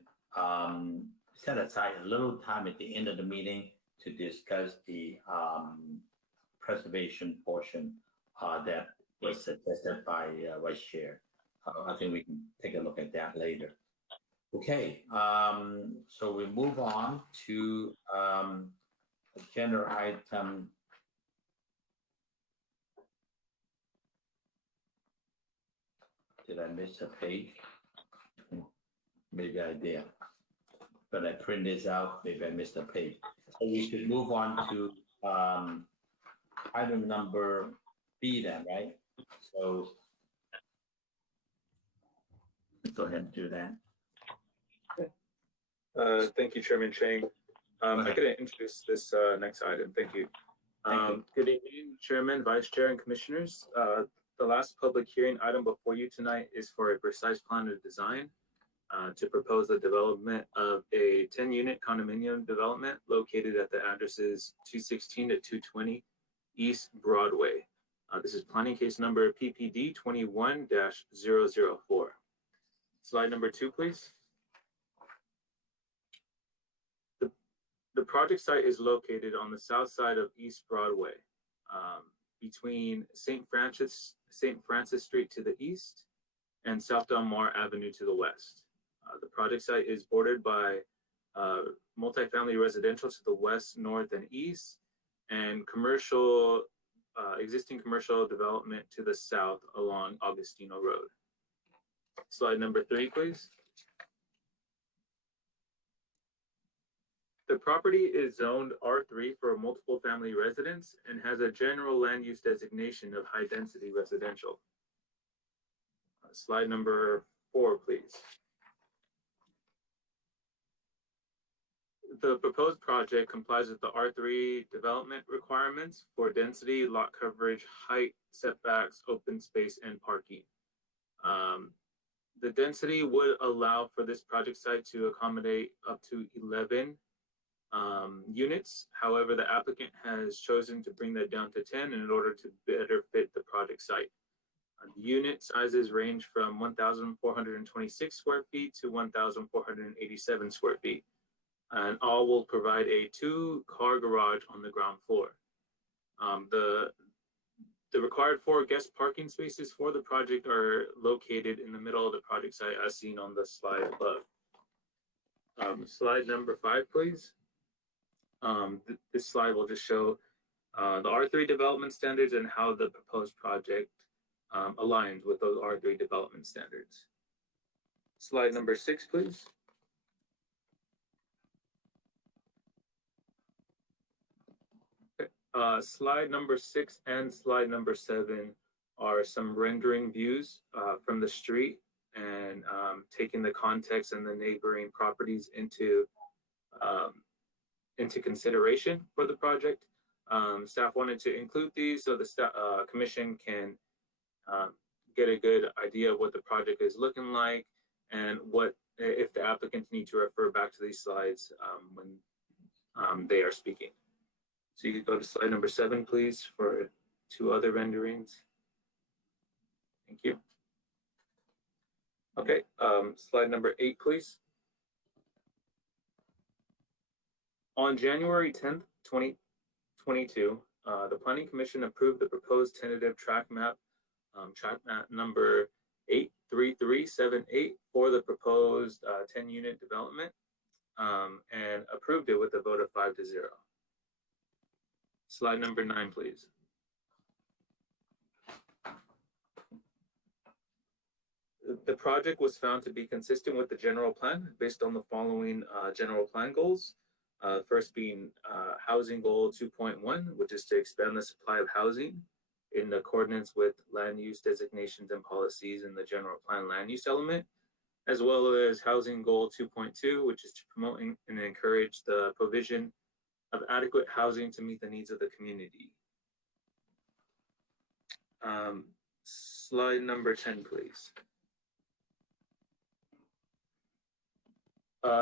set aside a little time at the end of the meeting to discuss the preservation portion that was suggested by Vice Chair. I think we can take a look at that later. Okay, so we move on to agenda item. Did I miss a page? Maybe I did. But I print this out, maybe I missed a page. So we should move on to item number B then, right? So let's go ahead and do that. Thank you, Chairman Chang. I'm going to introduce this next item. Thank you. Thank you. Good evening, Chairman, Vice Chair, and Commissioners. The last public hearing item before you tonight is for a precise plan of design to propose the development of a 10-unit condominium development located at the addresses 216 to 220 East Broadway. This is planning case number PPD 21-004. Slide number 2, please. The project site is located on the south side of East Broadway, between St. Francis Street to the east and South Del Mar Avenue to the west. The project site is bordered by multifamily residential to the west, north, and east, and commercial, existing commercial development to the south along Augustino Road. Slide number 3, please. The property is zoned R3 for multiple family residence and has a general land use designation of high density residential. Slide number 4, please. The proposed project complies with the R3 development requirements for density, lot coverage, height, setbacks, open space, and parking. The density would allow for this project site to accommodate up to 11 units. However, the applicant has chosen to bring that down to 10 in order to better fit the project site. The unit sizes range from 1,426 square feet to 1,487 square feet. And all will provide a 2-car garage on the ground floor. The required 4 guest parking spaces for the project are located in the middle of the project site as seen on the slide above. Slide number 5, please. This slide will just show the R3 development standards and how the proposed project aligns with those R3 development standards. Slide number 6, please. Slide number 6 and slide number 7 are some rendering views from the street and taking the context and the neighboring properties into consideration for the project. Staff wanted to include these so the commission can get a good idea of what the project is looking like and what if the applicants need to refer back to these slides when they are speaking. So you could go to slide number 7, please, for 2 other renderings. Thank you. Okay, slide number 8, please. On January 10th, 2022, the Planning Commission approved the proposed tentative track map number 83378 for the proposed 10-unit development and approved it with a vote of 5-0. Slide number 9, please. The project was found to be consistent with the general plan based on the following general plan goals. First being housing goal 2.1, which is to expand the supply of housing in accordance with land use designations and policies in the general plan land use element, as well as housing goal 2.2, which is to promote and encourage the provision of adequate housing to meet the needs of the community. Slide number 10, please.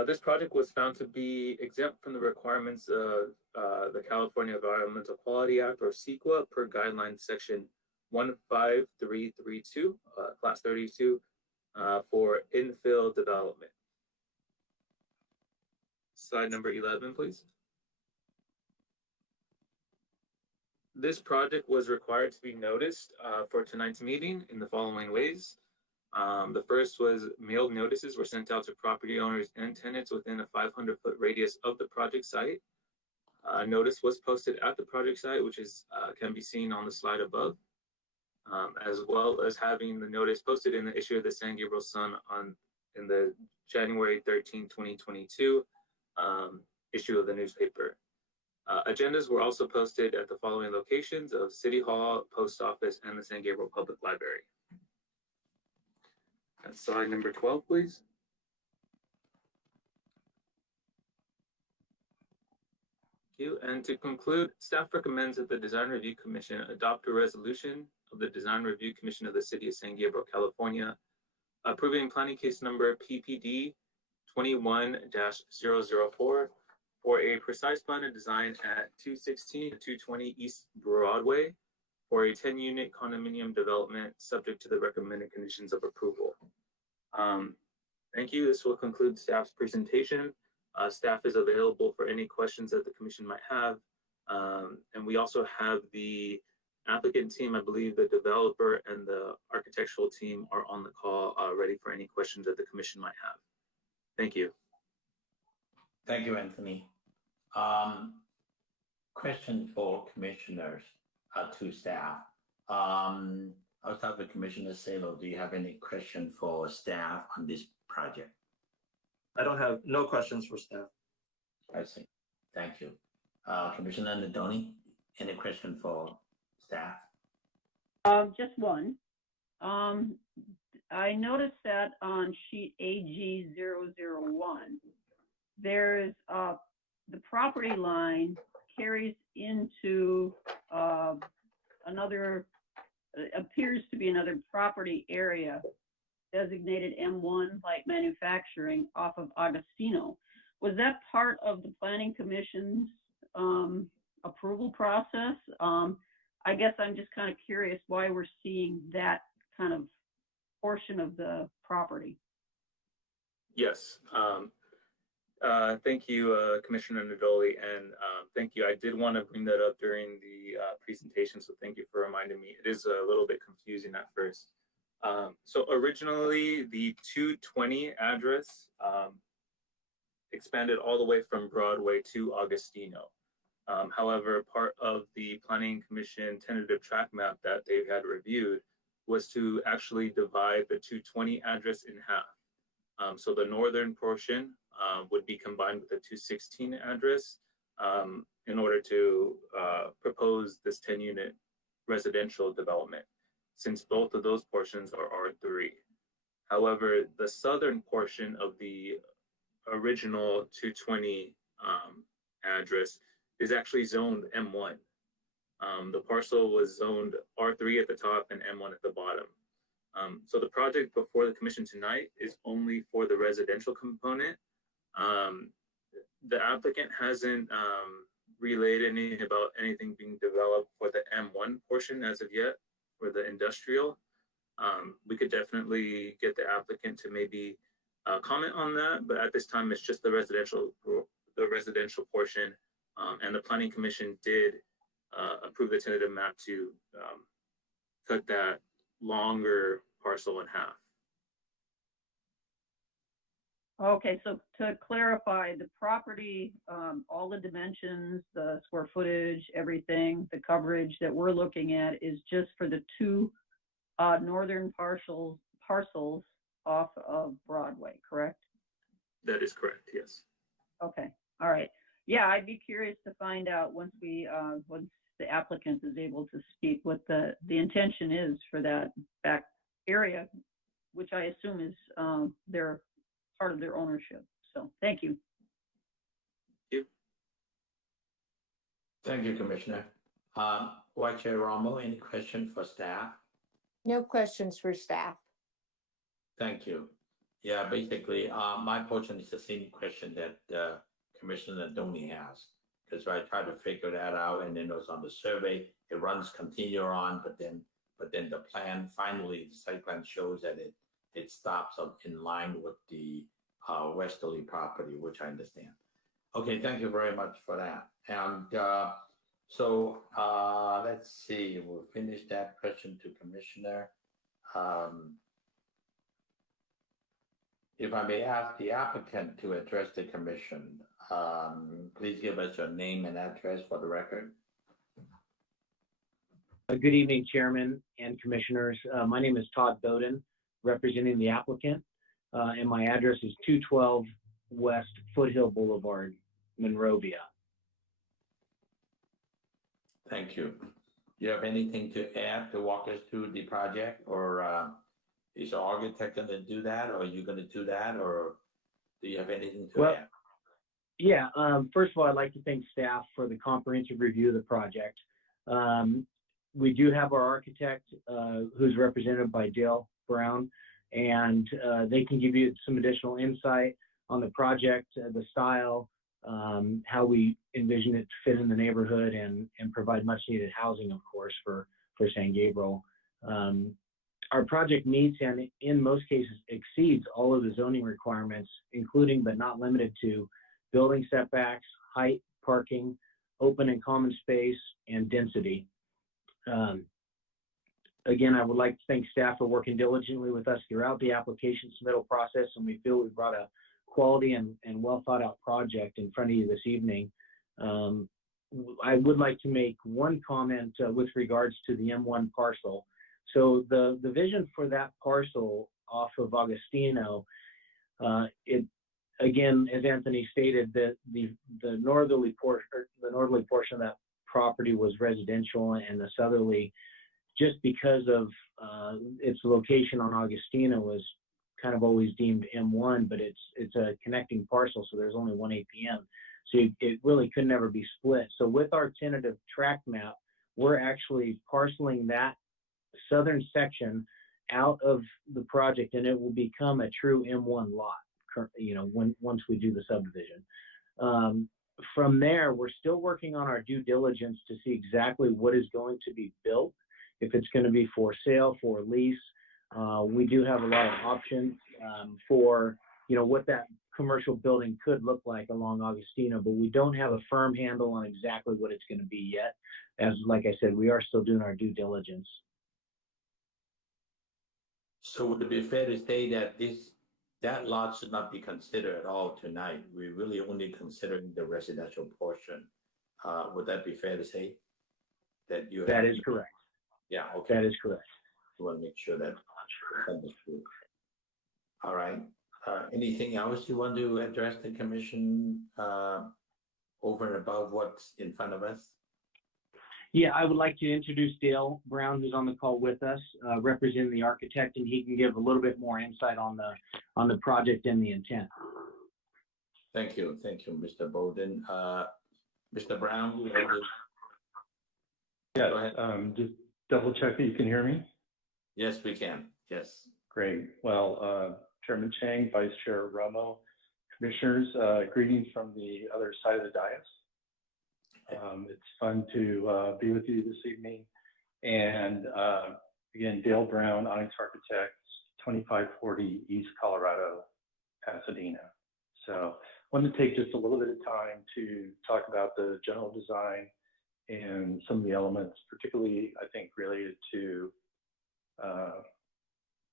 This project was found to be exempt from the requirements of the California Environmental Quality Act, or Sequa, per guideline section 15332, class 32, for infill development. Slide number 11, please. This project was required to be noticed for tonight's meeting in the following ways. The first was mailed notices were sent out to property owners and tenants within a 500-foot radius of the project site. A notice was posted at the project site, which is can be seen on the slide above, as well as having the notice posted in the issue of the San Gabriel Sun in the January 13, 2022 issue of the newspaper. Agendas were also posted at the following locations of City Hall, Post Office, and the San Gabriel Public Library. Slide number 12, please. Thank you. And to conclude, staff recommends that the Design Review Commission adopt a resolution of the Design Review Commission of the City of San Gabriel, California, approving planning case number PPD 21-004 for a precise plan and design at 216 and 220 East Broadway for a 10-unit condominium development subject to the recommended conditions of approval. Thank you. This will conclude staff's presentation. Staff is available for any questions that the commission might have. And we also have the applicant team, I believe the developer and the architectural team are on the call ready for any questions that the commission might have. Thank you. Thank you, Anthony. Question for commissioners to staff. I'll start with Commissioner Salo. Do you have any question for staff on this project? I don't have no questions for staff. I see. Thank you. Commissioner Nadoni, any question for staff? Just one. I noticed that on sheet AG001, there's the property line carries into another, appears to be another property area designated M1 light manufacturing off of Augustino. Was that part of the Planning Commission's approval process? I guess I'm just kind of curious why we're seeing that kind of portion of the property. Yes. Thank you, Commissioner Nadoli, and thank you. I did want to bring that up during the presentation, so thank you for reminding me. It is a little bit confusing at first. So originally, the 220 address expanded all the way from Broadway to Augustino. However, part of the Planning Commission tentative track map that they had reviewed was to actually divide the 220 address in half. So the northern portion would be combined with the 216 address in order to propose this 10-unit residential development, since both of those portions are R3. However, the southern portion of the original 220 address is actually zoned M1. The parcel was zoned R3 at the top and M1 at the bottom. So the project before the commission tonight is only for the residential component. The applicant hasn't relayed anything about anything being developed for the M1 portion as of yet for the industrial. We could definitely get the applicant to maybe comment on that, but at this time it's just the residential portion, and the Planning Commission did approve the tentative map to cut that longer parcel in half. Okay, so to clarify, the property, all the dimensions, the square footage, everything, the coverage that we're looking at is just for the two northern parcels off of Broadway, correct? That is correct, yes. Okay, all right. Yeah, I'd be curious to find out once the applicant is able to speak what the intention is for that back area, which I assume is their part of their ownership. So thank you. Thank you, Commissioner. Vice Chair Romo, any question for staff? No questions for staff. Thank you. Yeah, basically, my portion is the same question that Commissioner Doni has, because I tried to figure that out, and then it was on the survey. It runs continue on, but then the plan finally, the site plan shows that it stops up in line with the westerly property, which I understand. Okay, thank you very much for that. And so let's see, we'll finish that question to Commissioner. If I may ask the applicant to address the commission, please give us your name and address for the record. Good evening, Chairman and Commissioners. My name is Todd Bowden, representing the applicant, and my address is 212 West Foothill Boulevard, Monrovia. Thank you. Do you have anything to add to walk us through the project, or is the architect going to do that, or are you going to do that, or do you have anything to add? Yeah, first of all, I'd like to thank staff for the comprehensive review of the project. We do have our architect, who's represented by Dale Brown, and they can give you some additional insight on the project, the style, how we envision it to fit in the neighborhood, and provide much needed housing, of course, for San Gabriel. Our project meets and in most cases exceeds all of the zoning requirements, including but not limited to building setbacks, height, parking, open and common space, and density. Again, I would like to thank staff for working diligently with us throughout the application submittal process, and we feel we've brought a quality and well thought out project in front of you this evening. I would like to make one comment with regards to the M1 parcel. So the vision for that parcel off of Augustino, it again, as Anthony stated, that the northerly portion of that property was residential, and the southerly, just because of its location on Augustino, was kind of always deemed M1, but it's a connecting parcel, so there's only one APM. So it really could never be split. So with our tentative tract map, we're actually parceling that southern section out of the project, and it will become a true M1 lot, once we do the subdivision. From there, we're still working on our due diligence to see exactly what is going to be built, if it's going to be for sale, for lease. We do have a lot of options for, what that commercial building could look like along Augustino, but we don't have a firm handle on exactly what it's going to be yet. As like I said, we are still doing our due diligence. So would it be fair to say that that lot should not be considered at all tonight? We're really only considering the residential portion. Would that be fair to say? That is correct. Yeah, okay. That is correct. We want to make sure that understood. All right. Anything else you want to address the commission over and above what's in front of us? Yeah, I would like to introduce Dale Brown, who's on the call with us, representing the architect, and he can give a little bit more insight on the project and the intent. Thank you, Mr. Bowden. Mr. Brown, you want to... Yes, go ahead. Just double check that you can hear me. Yes, we can. Yes. Great. Well, Chairman Chang, Vice Chair Romo, Commissioners, greetings from the other side of the dais. It's fun to be with you this evening. And again, Dale Brown, Onyx Architects, 2540 East Colorado, Pasadena. So I wanted to take just a little bit of time to talk about the general design and some of the elements, particularly I think related to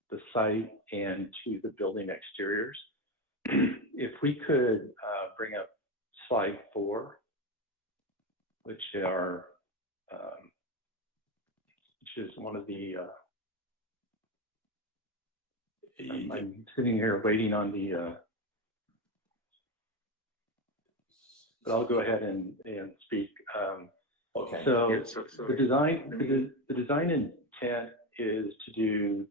the site and to the building exteriors. If we could bring up slide 4, which is one of the, I'm sitting here waiting on the, but I'll go ahead and speak. Okay. So So the design intent is to do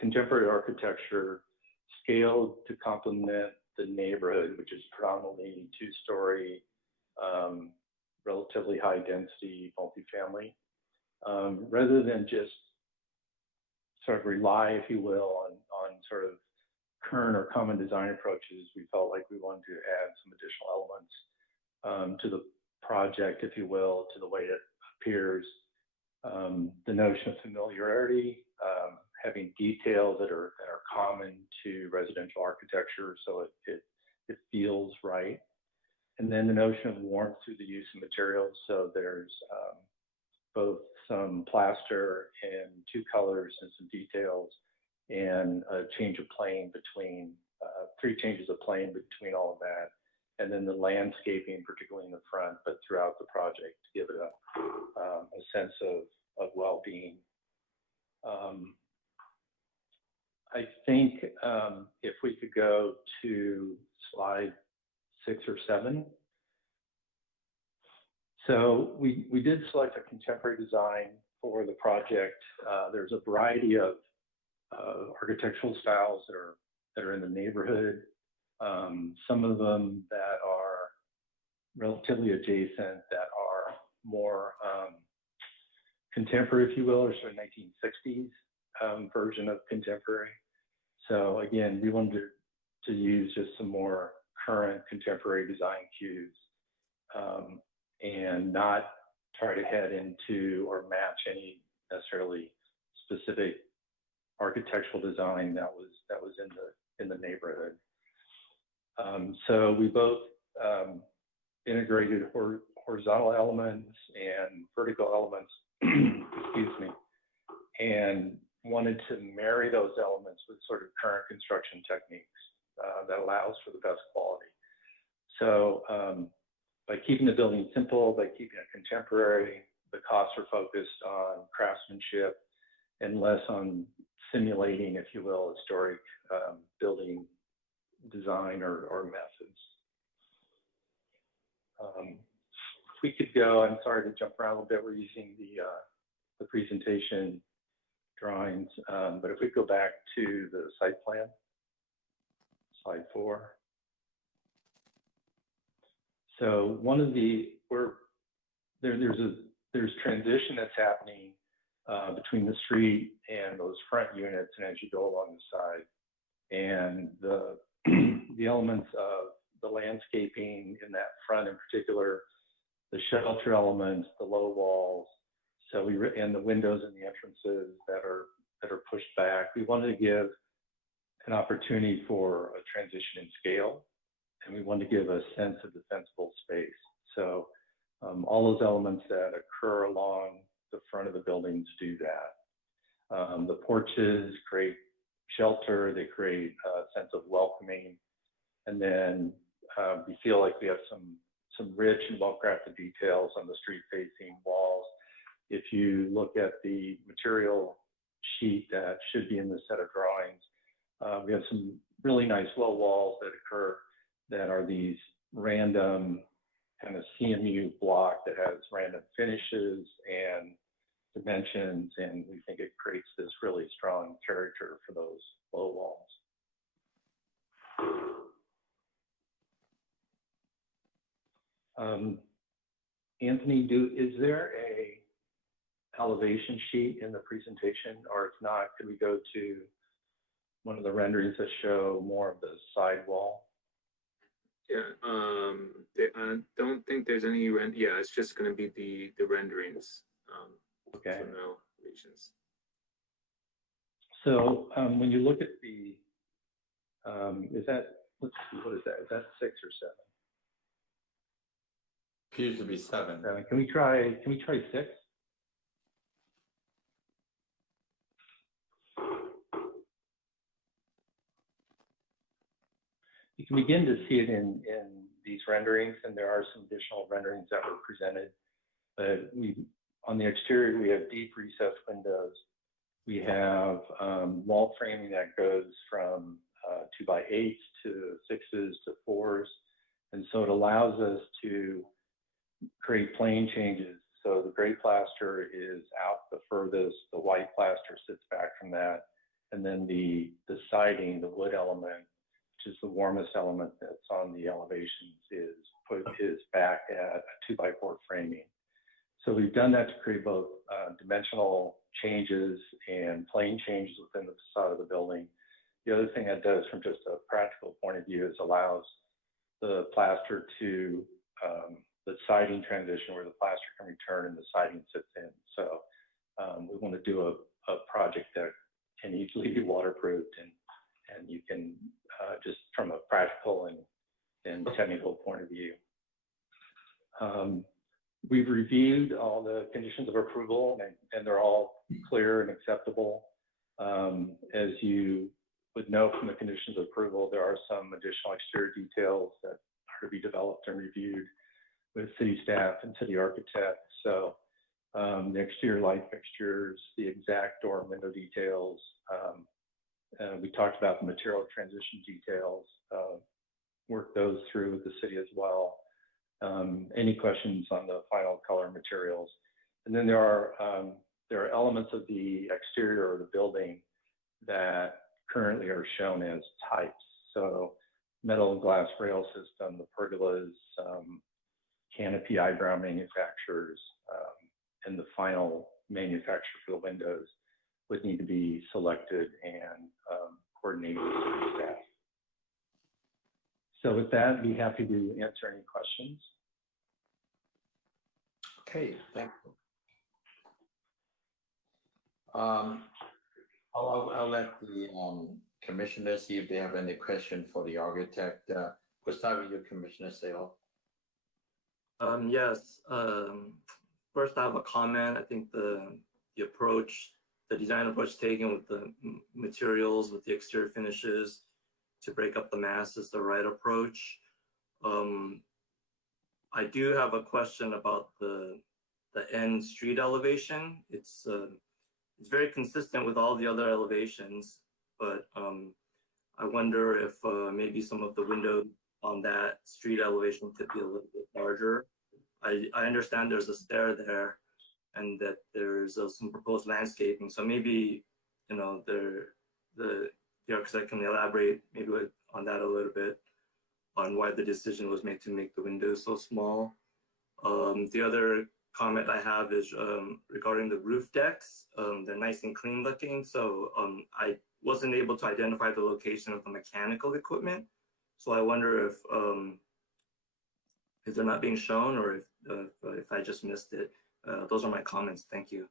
contemporary architecture scaled to complement the neighborhood, which is predominantly 2-story, relatively high density multifamily, rather than just sort of rely, if you will, on sort of current or common design approaches. We felt like we wanted to add some additional elements to the project, if you will, to the way it appears. The notion of familiarity, having details that are common to residential architecture, so it feels right. And then the notion of warmth through the use of materials. So there's both some plaster and 2 colors and some details, and a change of plane between 3 changes of plane between all of that. And then the landscaping, particularly in the front, but throughout the project, to give it a sense of well-being. I think if we could go to slide 6 or 7. So we did select a contemporary design for the project. There's a variety of architectural styles that are in the neighborhood. Some of them that are relatively adjacent, that are more contemporary, if you will, or sort of 1960s version of contemporary. So again, we wanted to use just some more current contemporary design cues and not try to head into or match any necessarily specific architectural design that was in the neighborhood. So we both integrated horizontal elements and vertical elements, excuse me, and wanted to marry those elements with sort of current construction techniques that allows for the best quality. So by keeping the building simple, by keeping it contemporary, the costs are focused on craftsmanship and less on simulating, if you will, historic building design or methods. If we could go, I'm sorry to jump around a little bit, we're using the presentation drawings, but if we go back to the site plan, slide 4. So one of there's transition that's happening between the street and those front units, and as you go along the side, and the the elements of the landscaping in that front in particular, the shelter elements, the low walls, and the windows and the entrances that are pushed back. We wanted to give an opportunity for a transition in scale, and we wanted to give a sense of defensible space. So all those elements that occur along the front of the buildings do that. The porches create shelter, they create a sense of welcoming, and then we feel like we have some rich and well-crafted details on the street-facing walls. If you look at the material sheet that should be in the set of drawings, we have some really nice low walls that occur that are these random kind of CMU block that has random finishes and dimensions, and we think it creates this really strong character for those low walls. Anthony, is there a elevation sheet in the presentation, or if not, could we go to one of the renderings that show more of the side wall? Yeah, I don't think there's any yeah, it's just going to be the renderings. Okay. For no regions. So when you look at the, is that, let's see, what is that? Is that 6 or 7? Appears to be 7. 7. Can we try 6? You can begin to see it in these renderings, and there are some additional renderings that were presented. But on the exterior, we have deep recessed windows. We have wall framing that goes from 2x8s to 6s to 4s. And so it allows us to create plane changes. So the gray plaster is out the furthest, the white plaster sits back from that. And then the siding, the wood element, which is the warmest element that's on the elevations, is back at a 2x4 framing. So we've done that to create both dimensional changes and plane changes within the facade of the building. The other thing that does from just a practical point of view is allows the plaster to, the siding transition where the plaster can return and the siding sits in. So we want to do a project that can easily be waterproofed, and you can just from a practical and technical point of view. We've reviewed all the conditions of approval, and they're all clear and acceptable. As you would know from the conditions of approval, there are some additional exterior details that are to be developed and reviewed with city staff and city architects. So the exterior light fixtures, the exact door and window details. We talked about the material transition details, worked those through with the city as well. Any questions on the final color materials? And then there are elements of the exterior of the building that currently are shown as types. So metal and glass rail system, the pergolas, canopy eyebrow manufacturers, and the final manufacturer for the windows would need to be selected and coordinated with city staff. So with that, I'd be happy to answer any questions. Okay, thank you. I'll let the commissioners see if they have any question for the architect. We'll start with you, Commissioner Sale. Yes. First, I have a comment. I think the approach, the design approach taken with the materials, with the exterior finishes to break up the mass is the right approach. I do have a question about the end street elevation. It's very consistent with all the other elevations, but I wonder if maybe some of the windows on that street elevation could be a little bit larger. I understand there's a stair there and that there's some proposed landscaping. So maybe, you know, the architect can elaborate maybe on that a little bit. on why the decision was made to make the windows so small. The other comment I have is regarding the roof decks. They're nice and clean looking, so I wasn't able to identify the location of the mechanical equipment. So I wonder if they're not being shown, or if I just missed it. Those are my comments. Thank you.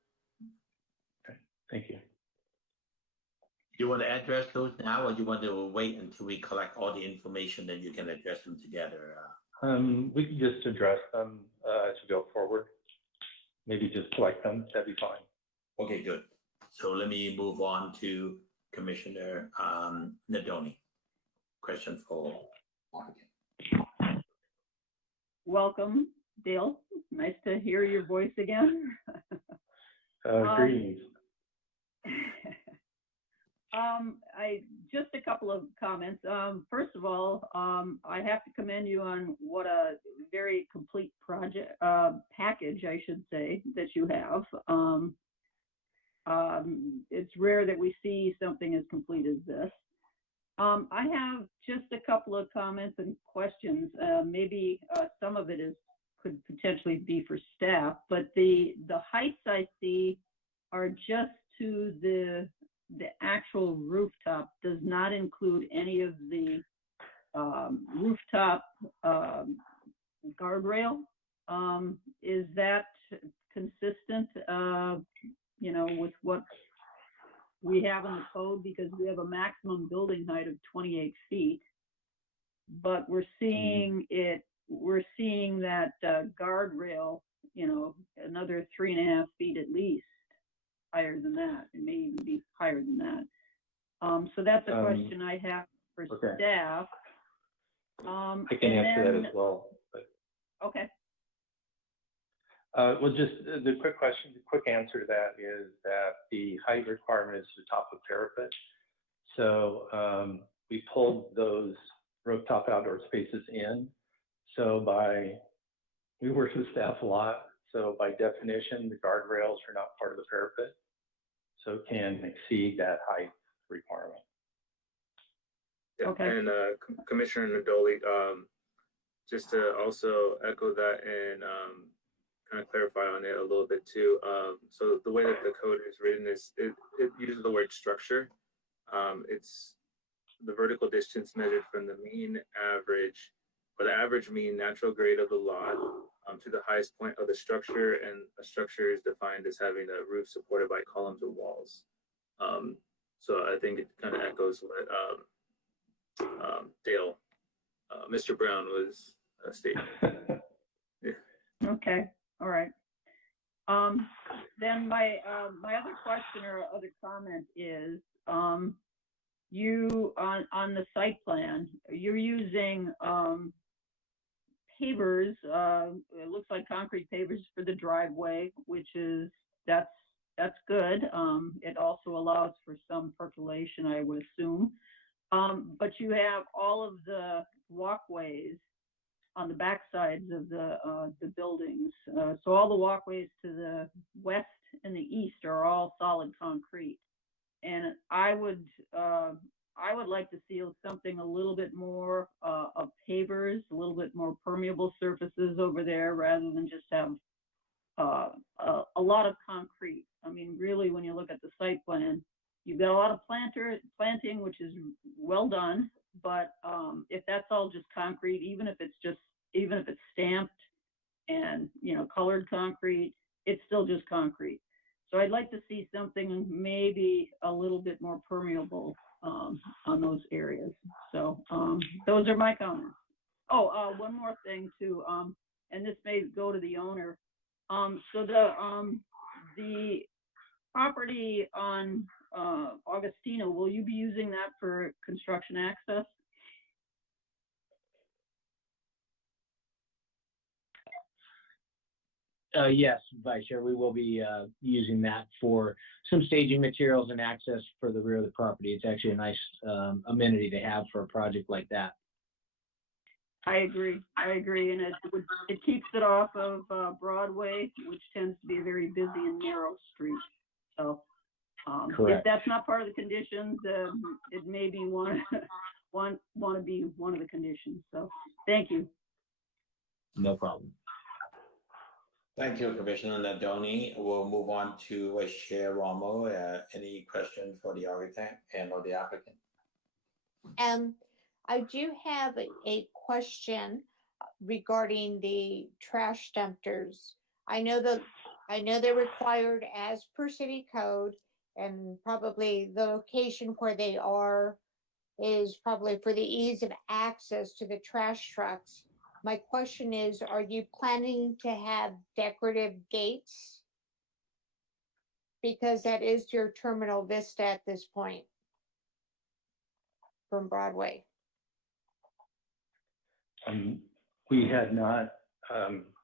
Okay, thank you. You want to address those now, or you want to wait until we collect all the information, then you can address them together? We can just address them as we go forward. Maybe just select them, that'd be fine. Okay, good. So let me move on to Commissioner Nadoni. Question for applicant. Welcome, Dale. Nice to hear your voice again. Greetings. Just a couple of comments. First of all, I have to commend you on what a very complete project package, I should say, that you have. It's rare that we see something as complete as this. I have just a couple of comments and questions. Maybe some of it could potentially be for staff, but the heights I see are just to the actual rooftop, does not include any of the rooftop guardrail. Is that consistent, with what we have in the code? Because we have a maximum building height of 28 feet, but we're seeing that guardrail, another 3.5 feet at least higher than that. It may even be higher than that. So that's a question I have for staff. I can answer that as well. But... Okay. Well, just the quick answer to that is that the height requirement is the top of parapet. So we pulled those rooftop outdoor spaces in. So we work with staff a lot. So by definition, the guardrails are not part of the parapet. So it can exceed that height requirement. Yeah, okay. And Commissioner Nadoli, just to also echo that and kind of clarify on it a little bit too. So the way that the code is written is it uses the word structure. It's the vertical distance measured from the mean average, or the average mean natural grade of the lot to the highest point of the structure, and a structure is defined as having a roof supported by columns or walls. So I think it kind of echoes what Dale, Mr. Brown was stating. Yeah. Okay, all right. Then my other question or other comment is, you on the site plan, you're using pavers. It looks like concrete pavers for the driveway, which is that's good. It also allows for some percolation, I would assume. But you have all of the walkways on the back sides of the buildings. So all the walkways to the west and the east are all solid concrete. And I would like to see something a little bit more of pavers, a little bit more permeable surfaces over there, rather than just have a lot of concrete. I mean, really, when you look at the site plan, you've got a lot of planting, which is well done. But if that's all just concrete, even if it's stamped and colored concrete, it's still just concrete. So I'd like to see something maybe a little bit more permeable on those areas. So those are my comments. Oh, one more thing too, and this may go to the owner. So the property on Augustino, will you be using that for construction access? Yes, Vice Chair, we will be using that for some staging materials and access for the rear of the property. It's actually a nice amenity to have for a project like that. I agree, and it keeps it off of Broadway, which tends to be a very busy and narrow street. So if that's not part of the conditions, it may be one want to be one of the conditions. So thank you. No problem. Thank you, Commissioner Nadoni. We'll move on to Chair Romo. Any question for the architect and or the applicant? I do have a question regarding the trash dumpsters. I know they're required as per city code, and probably the location where they are is probably for the ease of access to the trash trucks. My question is, are you planning to have decorative gates? Because that is your terminal vista at this point from Broadway. We had not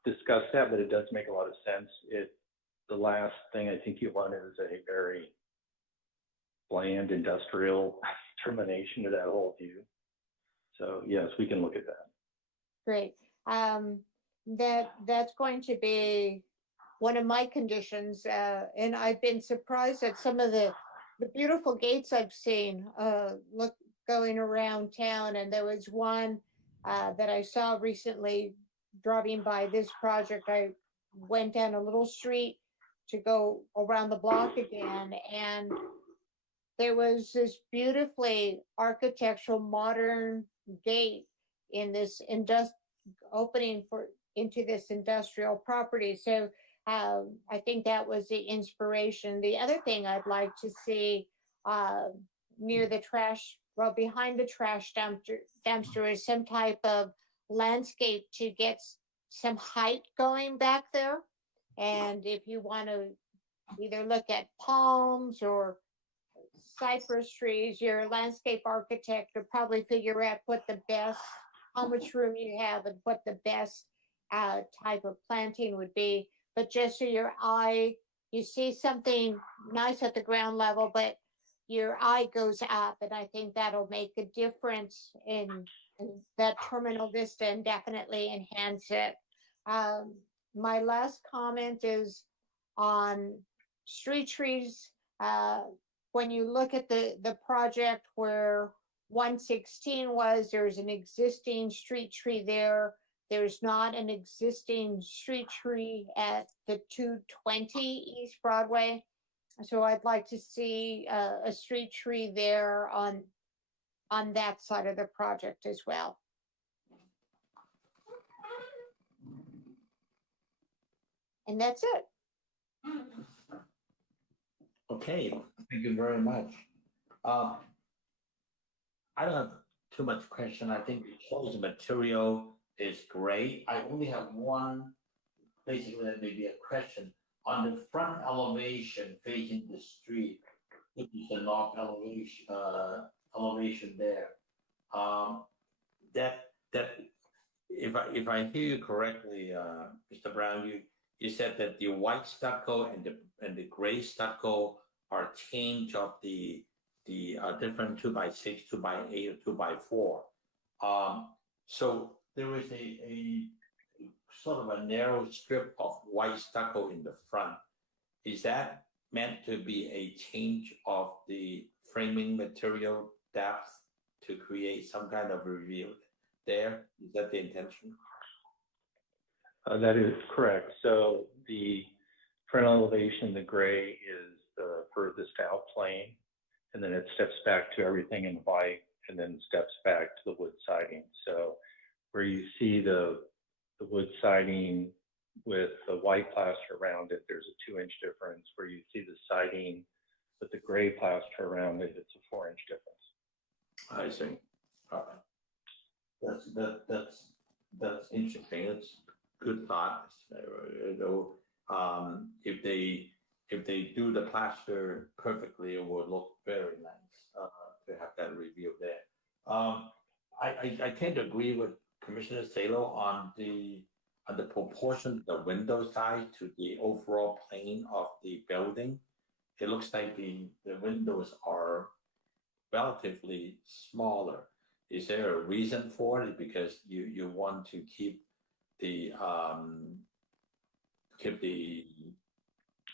discussed that, but it does make a lot of sense. The last thing I think you want is a very bland industrial termination to that whole view. So yes, we can look at that. Great. That's going to be one of my conditions, and I've been surprised at some of the beautiful gates I've seen going around town. And there was one that I saw recently driving by this project. I went down a little street to go around the block again, and there was this beautifully architectural modern gate in this opening into this industrial property. So I think that was the inspiration. The other thing I'd like to see near the trash, well, behind the trash dumpster is some type of landscape to get some height going back there. And if you want to either look at palms or cypress trees, your landscape architect will probably figure out how much room you have and what the best type of planting would be. But just so you see something nice at the ground level, but your eye goes up, and I think that'll make a difference in that terminal vista and definitely enhance it. My last comment is on street trees. When you look at the project where 116 was, there's an existing street tree there. There's not an existing street tree at the 220 East Broadway. So I'd like to see a street tree there on that side of the project as well. And that's it. Okay, thank you very much. I don't have too much question. I think the chosen material is great. I only have one, basically that may be a question. On the front elevation facing the street, which is the north elevation there, that if I hear you correctly, Mr. Brown, you said that the white stucco and the gray stucco are change of the different 2x6, 2x8, or 2x4. So there is a sort of a narrow strip of white stucco in the front. Is that meant to be a change of the framing material depth to create some kind of reveal there? Is that the intention? That is correct. So the front elevation, the gray is the furthest out plane, and then it steps back to everything in white, and then steps back to the wood siding. So where you see the wood siding with the white plaster around it, there's a 2-inch difference. Where you see the siding with the gray plaster around it, it's a 4-inch difference. I see. All right. That's interesting. It's good thought. If they do the plaster perfectly, it will look very nice to have that review there. I tend to agree with Commissioner Salo on the proportion of the window size to the overall plane of the building. It looks like the windows are relatively smaller. Is there a reason for it? Because you want to keep the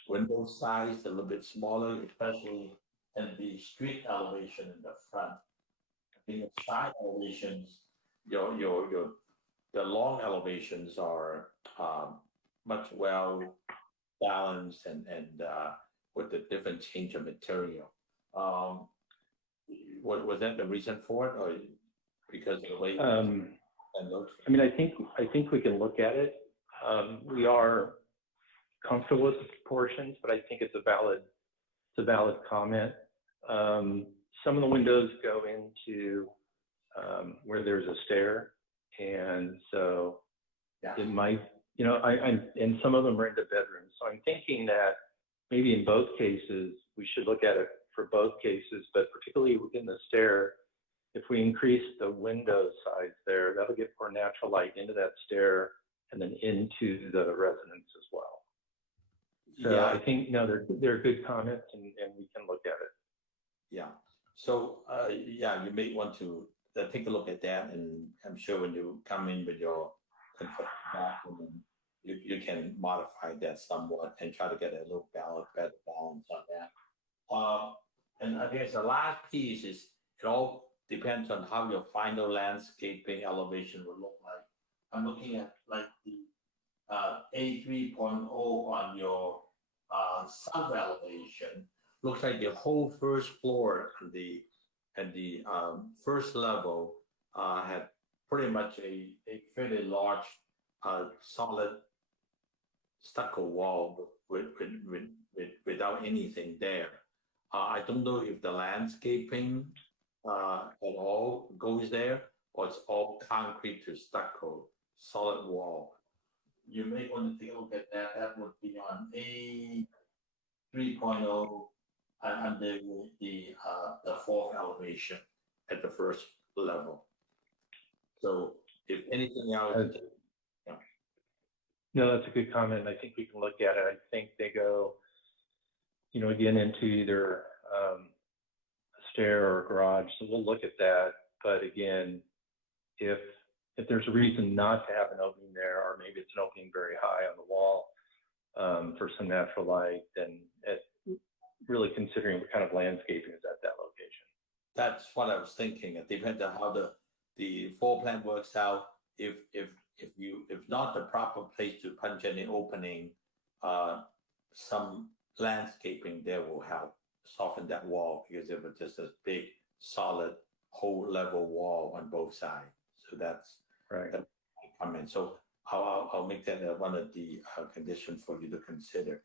window size a little bit smaller, especially in the street elevation in the front. the side elevations, the long elevations are much well balanced and with the different change of material. Was that the reason for it, or because of the way? I mean, I think we can look at it. We are comfortable with the proportions, but I think it's a valid comment. Some of the windows go into where there's a stair, and so it might, and some of them are into bedrooms. So I'm thinking that maybe in both cases, we should look at it for both cases, but particularly within the stair, if we increase the window size there, that'll get more natural light into that stair and then into the residence as well. So I think, they're good comments and we can look at it. Yeah. So, you may want to take a look at that, and I'm sure when you come in with your construction document, you can modify that somewhat and try to get a little better balance on that. And I guess the last piece is it all depends on how your final landscaping elevation will look like. I'm looking at like the A3.0 on your south elevation. Looks like the whole first floor and the first level had pretty much a fairly large solid stucco wall without anything there. I don't know if the landscaping at all goes there, or it's all concrete to stucco, solid wall. You may want to take a look at that. That would be on A 3.0 under the fourth elevation at the first level. So if anything else, No, that's a good comment. I think we can look at it. I think they go, again into either a stair or a garage. So we'll look at that. But again, if there's a reason not to have an opening there, or maybe it's an opening very high on the wall for some natural light, then really considering what kind of landscaping is at that location. That's what I was thinking. It depends on how the floor plan works out. If not the proper place to punch any opening, some landscaping there will help soften that wall, because it was just a big solid whole level wall on both sides. So that's right. That comment. So I'll make that one of the conditions for you to consider.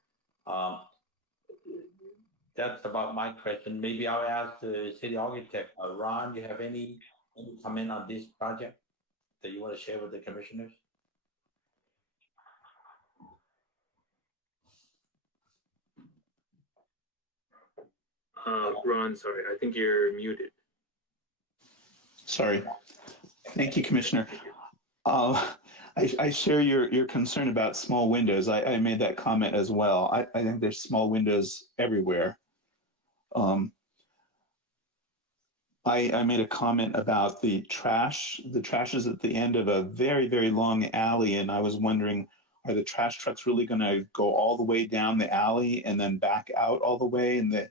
That's about my question. Maybe I'll ask the city architect. Ron, do you have any comment on this project that you want to share with the commissioners? Ron, sorry, I think you're muted. Sorry. Thank you, Commissioner. I share your concern about small windows. I made that comment as well. I think there's small windows everywhere. I made a comment about the trash. The trash is at the end of a very, very long alley, and I was wondering, are the trash trucks really going to go all the way down the alley and then back out all the way? And the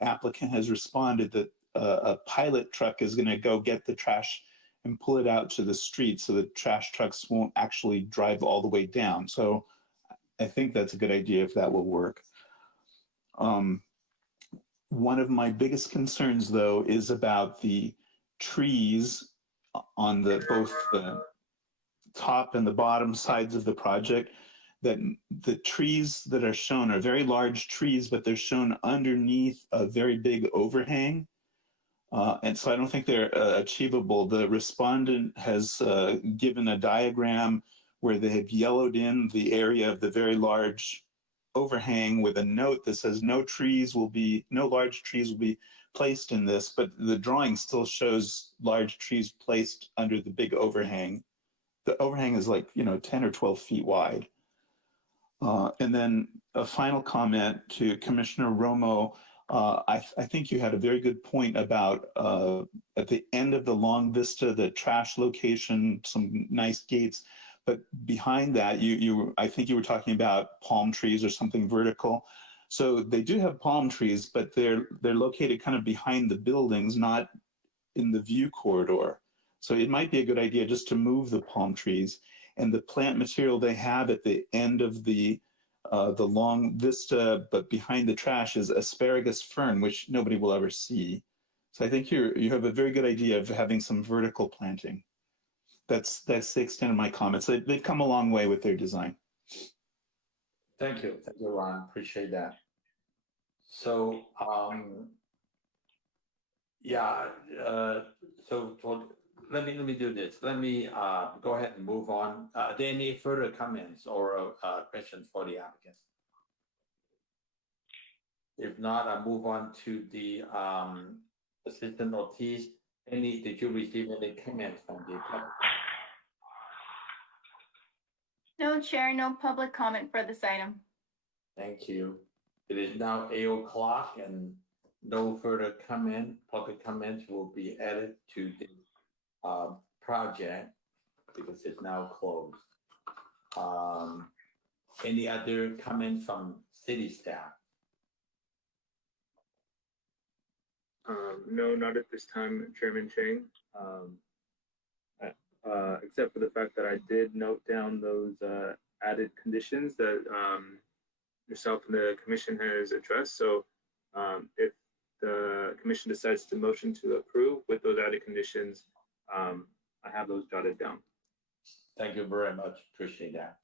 applicant has responded that a pilot truck is going to go get the trash and pull it out to the street, so the trash trucks won't actually drive all the way down. So I think that's a good idea if that will work. One of my biggest concerns, though, is about the trees on both the top and the bottom sides of the project. That the trees that are shown are very large trees, but they're shown underneath a very big overhang. And so I don't think they're achievable. The respondent has given a diagram where they have yellowed in the area of the very large overhang with a note that says no large trees will be placed in this, but the drawing still shows large trees placed under the big overhang. The overhang is like 10 or 12 feet wide. And then a final comment to Commissioner Romo. I think you had a very good point about at the end of the long vista, the trash location, some nice gates. But behind that, I think you were talking about palm trees or something vertical. So they do have palm trees, but they're located kind of behind the buildings, not in the view corridor. So it might be a good idea just to move the palm trees, and the plant material they have at the end of the long vista, but behind the trash is asparagus fern, which nobody will ever see. So I think you have a very good idea of having some vertical planting. That's the extent of my comments. They've come a long way with their design. Thank you, Ron. Appreciate that. So, yeah. Let me do this. Let me go ahead and move on. Are there any further comments or questions for the applicant? If not, I'll move on to the Assistant Ortiz. Did you receive any comments from the public? No, Chair, no public comment for this item. Thank you. It is now 8:00 and no further public comments will be added to the project because it's now closed. Any other comments from city staff? No, not at this time, Chairman Chang. Except for the fact that I did note down those added conditions that yourself and the commission has addressed. So if the commission decides to motion to approve with those added conditions, I have those jotted down. Thank you very much. Appreciate that.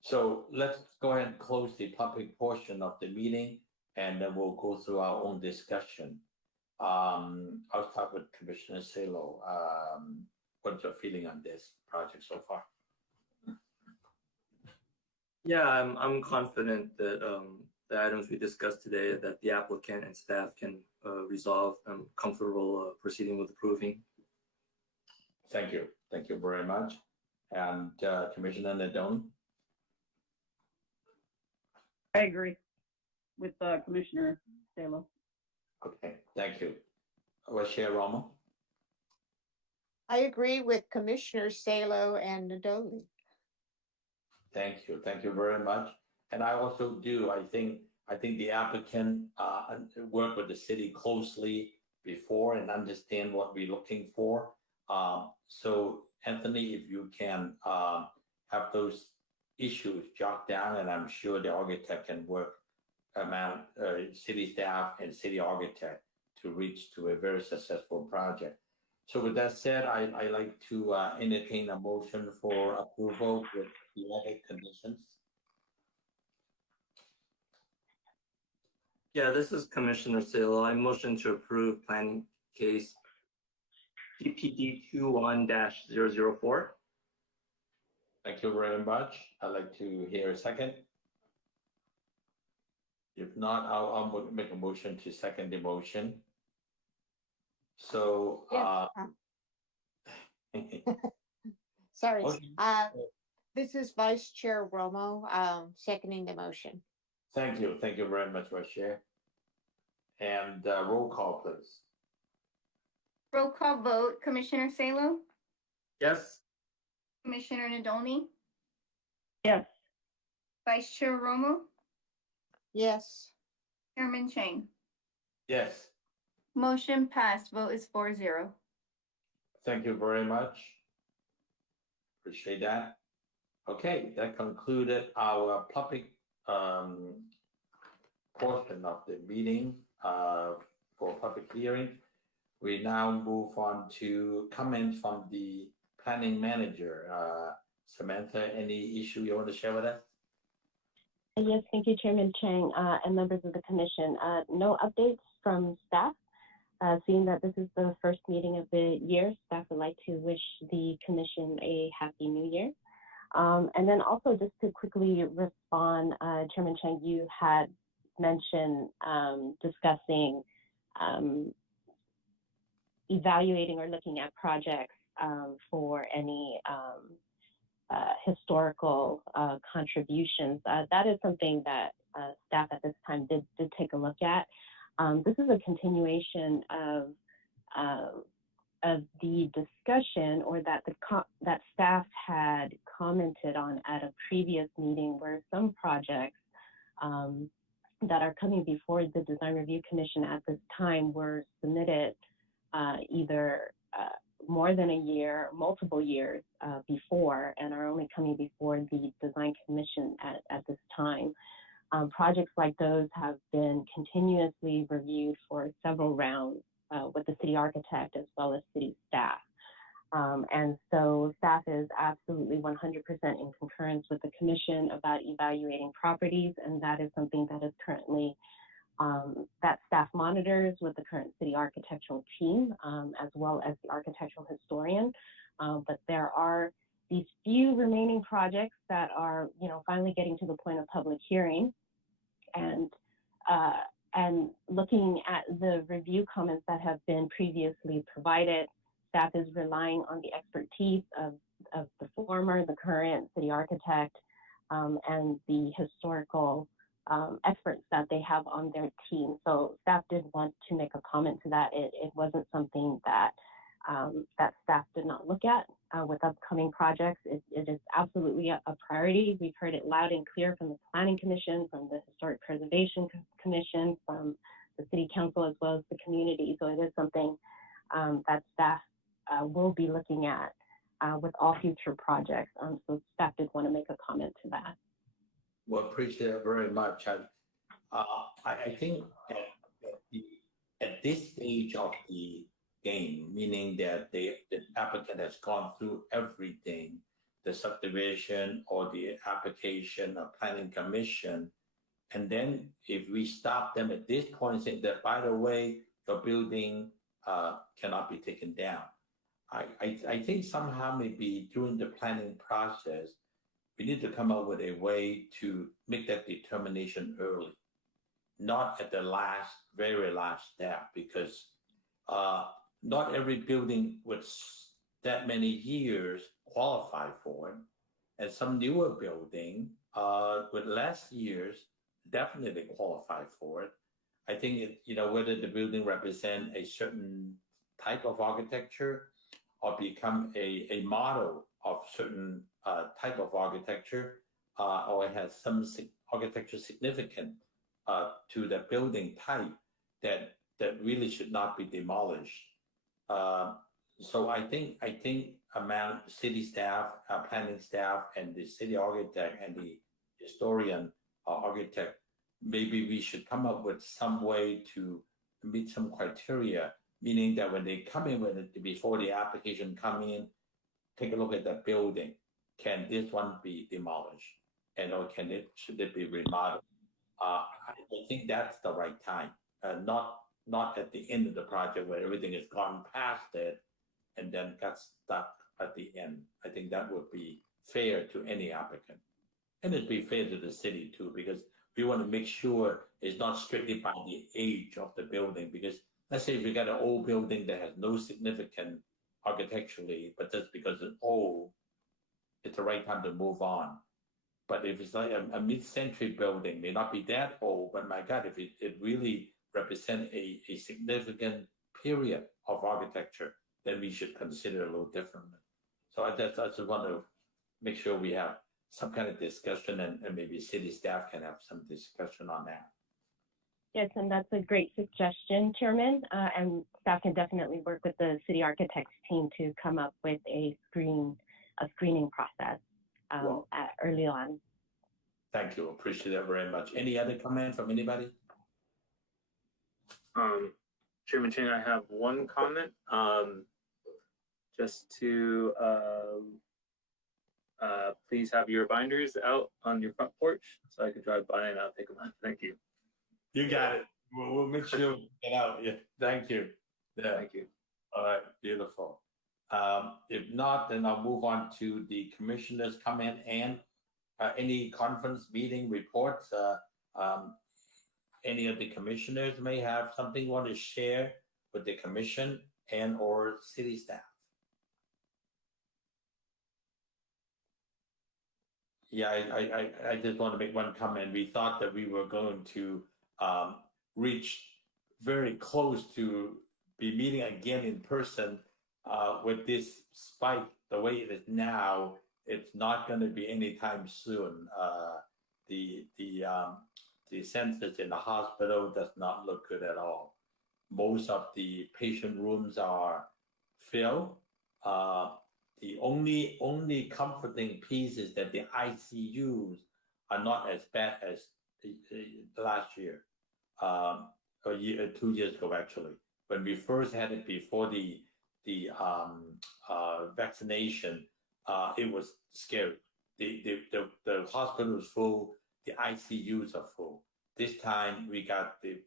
So let's go ahead and close the public portion of the meeting, and then we'll go through our own discussion. I'll start with Commissioner Salo. What's your feeling on this project so far? Yeah, I'm confident that the items we discussed today, that the applicant and staff can resolve. I'm comfortable proceeding with approving. Thank you. Thank you very much. And Commissioner Nadone? I agree with Commissioner Salo. Okay, thank you. Chair Romo? I agree with Commissioner Salo and Nadoli. Thank you. Thank you very much. And I also do. I think the applicant worked with the city closely before and understand what we're looking for. So Anthony, if you can have those issues jot down, and I'm sure the architect can work among city staff and city architect to reach to a very successful project. So with that said, I like to entertain a motion for approval with the added conditions. Yeah, this is Commissioner Salo. I motion to approve planning case PPD 21-004. Thank you very much. I'd like to hear a second. If not, I'll make a motion to second the motion. So, Sorry. Okay. This is Vice Chair Romo, seconding the motion. Thank you. Thank you very much, Vice Chair. And roll call, please. Roll call vote, Commissioner Salo, Yes. Commissioner Nadolny, Yes. Vice Chair Romo, Yes. Chairman Chang. Yes. Motion passed. Vote is 4-0. Thank you very much. Appreciate that. Okay, that concluded our public portion of the meeting for public hearing. We now move on to comments from the planning manager. Samantha, any issue you want to share with us? Yes, thank you, Chairman Chang and members of the commission. No updates from staff. Seeing that this is the first meeting of the year, staff would like to wish the commission a happy new year. And then also just to quickly respond, Chairman Chang, you had mentioned discussing evaluating or looking at projects for any historical contributions. That is something that staff at this time did take a look at. This is a continuation of the discussion, or that that staff had commented on at a previous meeting, where some projects that are coming before the Design Review Commission at this time were submitted either more than a year, multiple years before, and are only coming before the Design Commission at this time. Projects like those have been continuously reviewed for several rounds with the city architect as well as city staff. And so staff is absolutely 100% in concurrence with the commission about evaluating properties, and that is something that is currently that staff monitors with the current city architectural team, as well as the architectural historian. But there are these few remaining projects that are, finally getting to the point of public hearing, and looking at the review comments that have been previously provided, staff is relying on the expertise of the former, the current city architect, and the historical experts that they have on their team. So staff did want to make a comment to that. It wasn't something that that staff did not look at with upcoming projects. It is absolutely a priority. We've heard it loud and clear from the Planning Commission, from the Historic Preservation Commission, from the City Council, as well as the community. So it is something that staff will be looking at with all future projects. So staff did want to make a comment to that. Well, appreciate it very much. I think at this stage of the game, meaning that the applicant has gone through everything, the subdivision or the application of planning commission, and then if we stop them at this point saying that, by the way, your building cannot be taken down, I think somehow maybe during the planning process, we need to come up with a way to make that determination early, not at the very last step, because not every building with that many years qualify for it, and some newer building with less years definitely qualify for it. I think whether the building represent a certain type of architecture or become a model of certain type of architecture, or it has some architecture significant to the building type that really should not be demolished. So I think among city staff, planning staff, and the city architect and the historian architect, maybe we should come up with some way to meet some criteria, meaning that when they come in, before the application come in, take a look at the building. Can this one be demolished? And or should it be remodeled? I think that's the right time, not at the end of the project where everything has gone past it and then got stuck at the end. I think that would be fair to any applicant. And it'd be fair to the city too, because we want to make sure it's not strictly by the age of the building. Because let's say if you got an old building that has no significant architecturally, but just because it's old, it's the right time to move on. But if it's like a mid-century building, may not be that old, but my God, if it really represents a significant period of architecture, then we should consider a little differently. So I just want to make sure we have some kind of discussion, and maybe city staff can have some discussion on that. Yes, and that's a great suggestion, Chairman. And staff can definitely work with the city architects team to come up with a screening process early on. Thank you. Appreciate that very much. Any other comment from anybody? Chairman Chang, I have one comment. Just to please have your binders out on your front porch so I can drive by and I'll take them out. Thank you. You got it. We'll make sure we get out. Yeah. Thank you. Yeah. Thank you. All right. Beautiful. If not, then I'll move on to the commissioner's comment and any conference meeting reports. Any of the commissioners may have something you want to share with the commission and or city staff. Yeah, I just want to make one comment. We thought that we were going to reach very close to be meeting again in person. With this spike, the way it is now, it's not going to be anytime soon. The census in the hospital does not look good at all. most of the patient rooms are filled. The only comforting piece is that the ICUs are not as bad as last year, a year, 2 years ago actually, when we first had it before the vaccination. It was scary. The hospital is full. The ICUs are full. This time we got the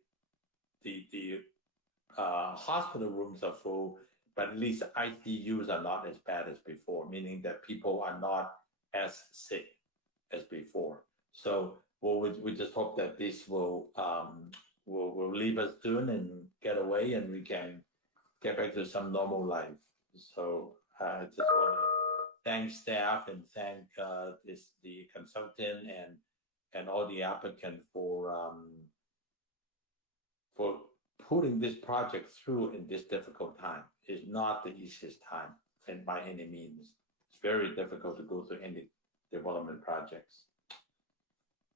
hospital rooms are full, but at least ICUs are not as bad as before, meaning that people are not as sick as before. So we just hope that this will leave us soon and get away, and we can get back to some normal life. So I just want to thank staff and thank the consultant and all the applicants for putting this project through in this difficult time. It's not the easiest time, and by any means. It's very difficult to go through any development projects.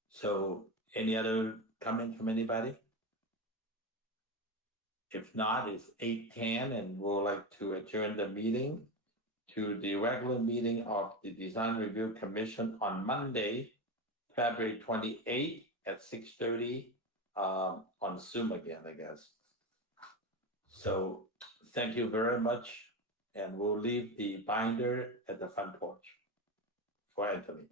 So any other comments from anybody? If not, it's 8:10, and we'll like to adjourn the meeting to the regular meeting of the Design Review Commission on Monday, February 28th at 6:30 on Zoom again, I guess. So thank you very much, and we'll leave the binder at the front porch for Anthony.